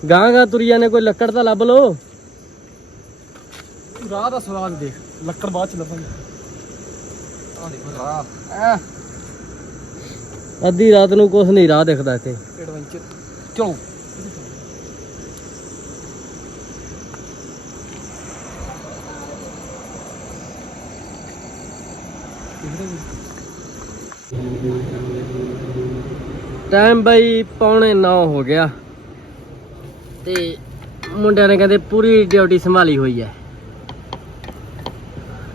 ਗਾਂ ਗਾਂ ਤੁਰੀਆਂ ਨੇ ਕੋਈ ਲੱਕੜ ਤਾਂ ਲੱਭ ਲੋ ਰਾਹ ਦਾ ਸਵਾਦ ਦੇਖ ਲੱਕੜ ਬਾਅਦ ਚ ਲੱਭਾਂਗੇ। ਆ ਦੇਖੋ ਰਾਹ। ਅੱਧੀ ਰਾਤ ਨੂੰ ਕੁਛ ਨਹੀਂ ਰਾਹ ਦਿਖਦਾ ਇੱਥੇ। ਐਡਵੈਂਚਰ ਚਲੋ ਟਾਈਮ ਬਾਈ ਪੌਣੇ 9 ਹੋ ਗਿਆ। ਤੇ ਮੁੰਡਿਆਂ ਨੇ ਕਹਿੰਦੇ ਪੂਰੀ ਡਿਊਟੀ ਸੰਭਾਲੀ ਹੋਈ ਹੈ।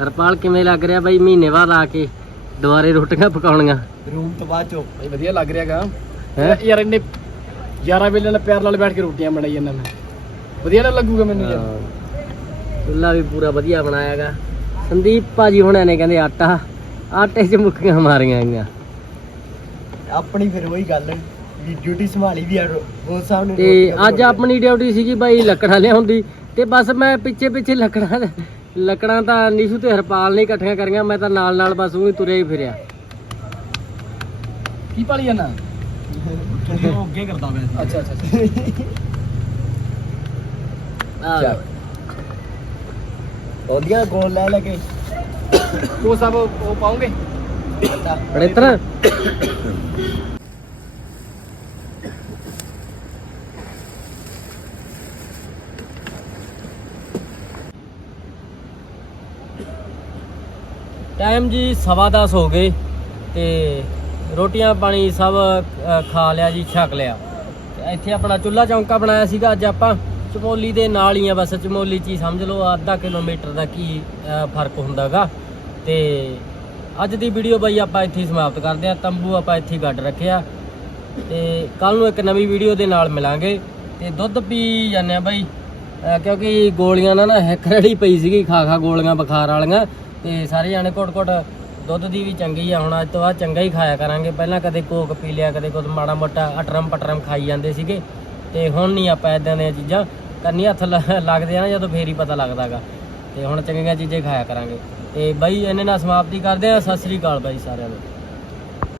ਹਰਪਾਲ ਕਿਵੇਂ ਲੱਗ ਰਿਹਾ ਬਾਈ ਮਹੀਨੇ ਬਾਅਦ ਆ ਕੇ ਦੁਬਾਰੇ ਰੋਟੀਆਂ ਪਕਾਉਣੀਆਂ? ਰੂਮ ਤੋਂ ਬਾਅਦ ਚੋ ਇਹ ਵਧੀਆ ਲੱਗ ਰਿਹਾਗਾ ਯਾਰ ਇਹਨੇ ਯਾਰਾ ਵੇਲੇ ਨਾਲ ਪਿਆਰ ਨਾਲ ਬੈਠ ਕੇ ਰੋਟੀਆਂ ਬਣਾਈ ਇਹਨਾਂ ਨੇ। ਵਧੀਆ ਨਾ ਲੱਗੂਗਾ ਮੈਨੂੰ ਯਾਰ। ਚੁੱਲਾ ਵੀ ਪੂਰਾ ਵਧੀਆ ਬਣਾਇਆਗਾ ਸੰਦੀਪ ਭਾਜੀ ਹੁਣਾਂ ਨੇ ਕਹਿੰਦੇ ਆਟਾ। ਆਟੇ 'ਚ ਮੁੱਕੀਆਂ ਮਾਰੀਆਂ ਆਈਆਂ ਆਪਣੀ ਫਿਰ ਉਹੀ ਗੱਲ ਵੀ ਡਿਊਟੀ ਸੰਭਾਲੀ ਵੀ ਆ ਰੋ- ਉਹ ਸਾਹਿਬ ਨੇ ਤੇ ਅੱਜ ਆਪਣੀ ਡਿਊਟੀ ਸੀਗੀ ਬਾਈ ਲੱਕੜਾਂ ਲਿਆਉਣ ਦੀ ਤੇ ਬਸ ਮੈਂ ਪਿੱਛੇ ਪਿੱਛੇ ਲੱਕੜਾਂ ਲੱਕੜਾਂ ਤਾਂ ਨੀਸ਼ੂ ਤੇ ਹਰਪਾਲ ਨੇ ਇਕੱਠੀਆਂ ਕਰੀਆਂ ਮੈਂ ਤਾਂ ਨਾਲ ਨਾਲ ਬਸ ਉਹੀ ਤੁਰਿਆ ਹੀ ਫਿਰਿਆ। ਕੀ ਪਾਲੀ ਜਾਣਾ ਉਹ ਅੱਗੇ ਕਰਦਾ ਵੈਸੇ ਅੱਛਾ ਅੱਛਾ ਆਹ ਲਓ। ਉਹਦੀਆਂ ਗੋਲ ਲੈ ਲੈ ਕੇ। ਉਹ ਸਭ ਉਹ ਪਾਉਂਗੇ? ਬੜੇ ਟਾਈਮ ਜੀ ਸਵਾ ਦਸ ਹੋ ਗਏ ਤੇ ਰੋਟੀਆਂ ਪਾਣੀ ਸਭ ਖਾ ਲਿਆ ਜੀ ਛਕ ਲਿਆ। ਇੱਥੇ ਆਪਣਾ ਚੁੱਲਾ ਚੌਂਕਾ ਬਣਾਇਆ ਸੀਗਾ ਅੱਜ ਆਪਾਂ। ਚਮੋਲੀ ਦੇ ਨਾਲ ਹੀ ਆ ਬਸ ਚਮੋਲੀ ਚ ਹੀ ਸਮਝ ਲਓ ਅੱਧਾ ਕਿਲੋਮੀਟਰ ਦਾ ਕੀ ਅ, ਫ਼ਰਕ ਹੁੰਦਾਗਾ। ਤੇ ਅੱਜ ਦੀ ਵੀਡੀਓ ਬਾਈ ਆਪਾਂ ਇੱਥੇ ਹੀ ਸਮਾਪਤ ਕਰਦੇ ਹਾਂ। ਤੰਬੂ ਆਪਾਂ ਇੱਥੇ ਹੀ ਗੱਡ ਰੱਖਿਆ ਤੇ ਕੱਲ ਨੂੰ ਇੱਕ ਨਵੀਂ ਵੀਡੀਓ ਦੇ ਨਾਲ ਮਿਲਾਂਗੇ। ਤੇ ਦੁੱਧ ਪੀ ਜਾਂਦੇ ਆ ਬਾਈ। ਕਿਉਂਕਿ ਗੋਲੀਆਂ ਨਾਲ ਨਾ ਹਿੱਕ ਰੜੀ ਪਈ ਸੀਗੀ, ਖਾ ਖਾ ਗੋਲੀਆਂ ਬੁਖਾਰ ਵਾਲੀਆਂ। ਤੇ ਸਾਰੇ ਜਾਣੇ ਘੁੱਟ ਘੁੱਟ ਦੁੱਧ ਦੀ ਵੀ ਚੰਗੀ ਆ। ਹੁਣ ਅੱਜ ਤੋਂ ਬਾਅਦ ਚੰਗਾ ਹੀ ਖਾਇਆ ਕਰਾਂਗੇ। ਪਹਿਲਾਂ ਕਦੇ ਕੋਕ ਪੀ ਲਿਆ, ਕਦੇ ਕੁਝ ਮਾੜਾ ਮੋਟਾ ਅਟਰਮ ਪਟਰਮ ਖਾਈ ਜਾਂਦੇ ਸੀਗੇ। ਤੇ ਹੁਣ ਨਹੀਂ ਆਪਾਂ ਇਦਾਂ ਦੀਆਂ ਚੀਜ਼ਾਂ। ਕੰਨੀ ਹੱਥ ਲ- ਲੱਗਦੇ ਆ ਨਾ ਜਦੋਂ ਫੇਰ ਹੀ ਪਤਾ ਲੱਗਦਾਗਾ। ਤੇ ਹੁਣ ਚੰਗੀਆਂ ਚੀਜ਼ਾਂ ਖਾਇਆ ਕਰਾਂਗੇ। ਤੇ ਬਾਈ ਇਹਨੇ ਨਾਲ ਸਮਾਪਤੀ ਕਰਦੇ ਆ। ਸਤਿ ਸ੍ਰੀ ਅਕਾਲ ਬਾਈ ਸਾਰਿਆਂ ਨੂੰ।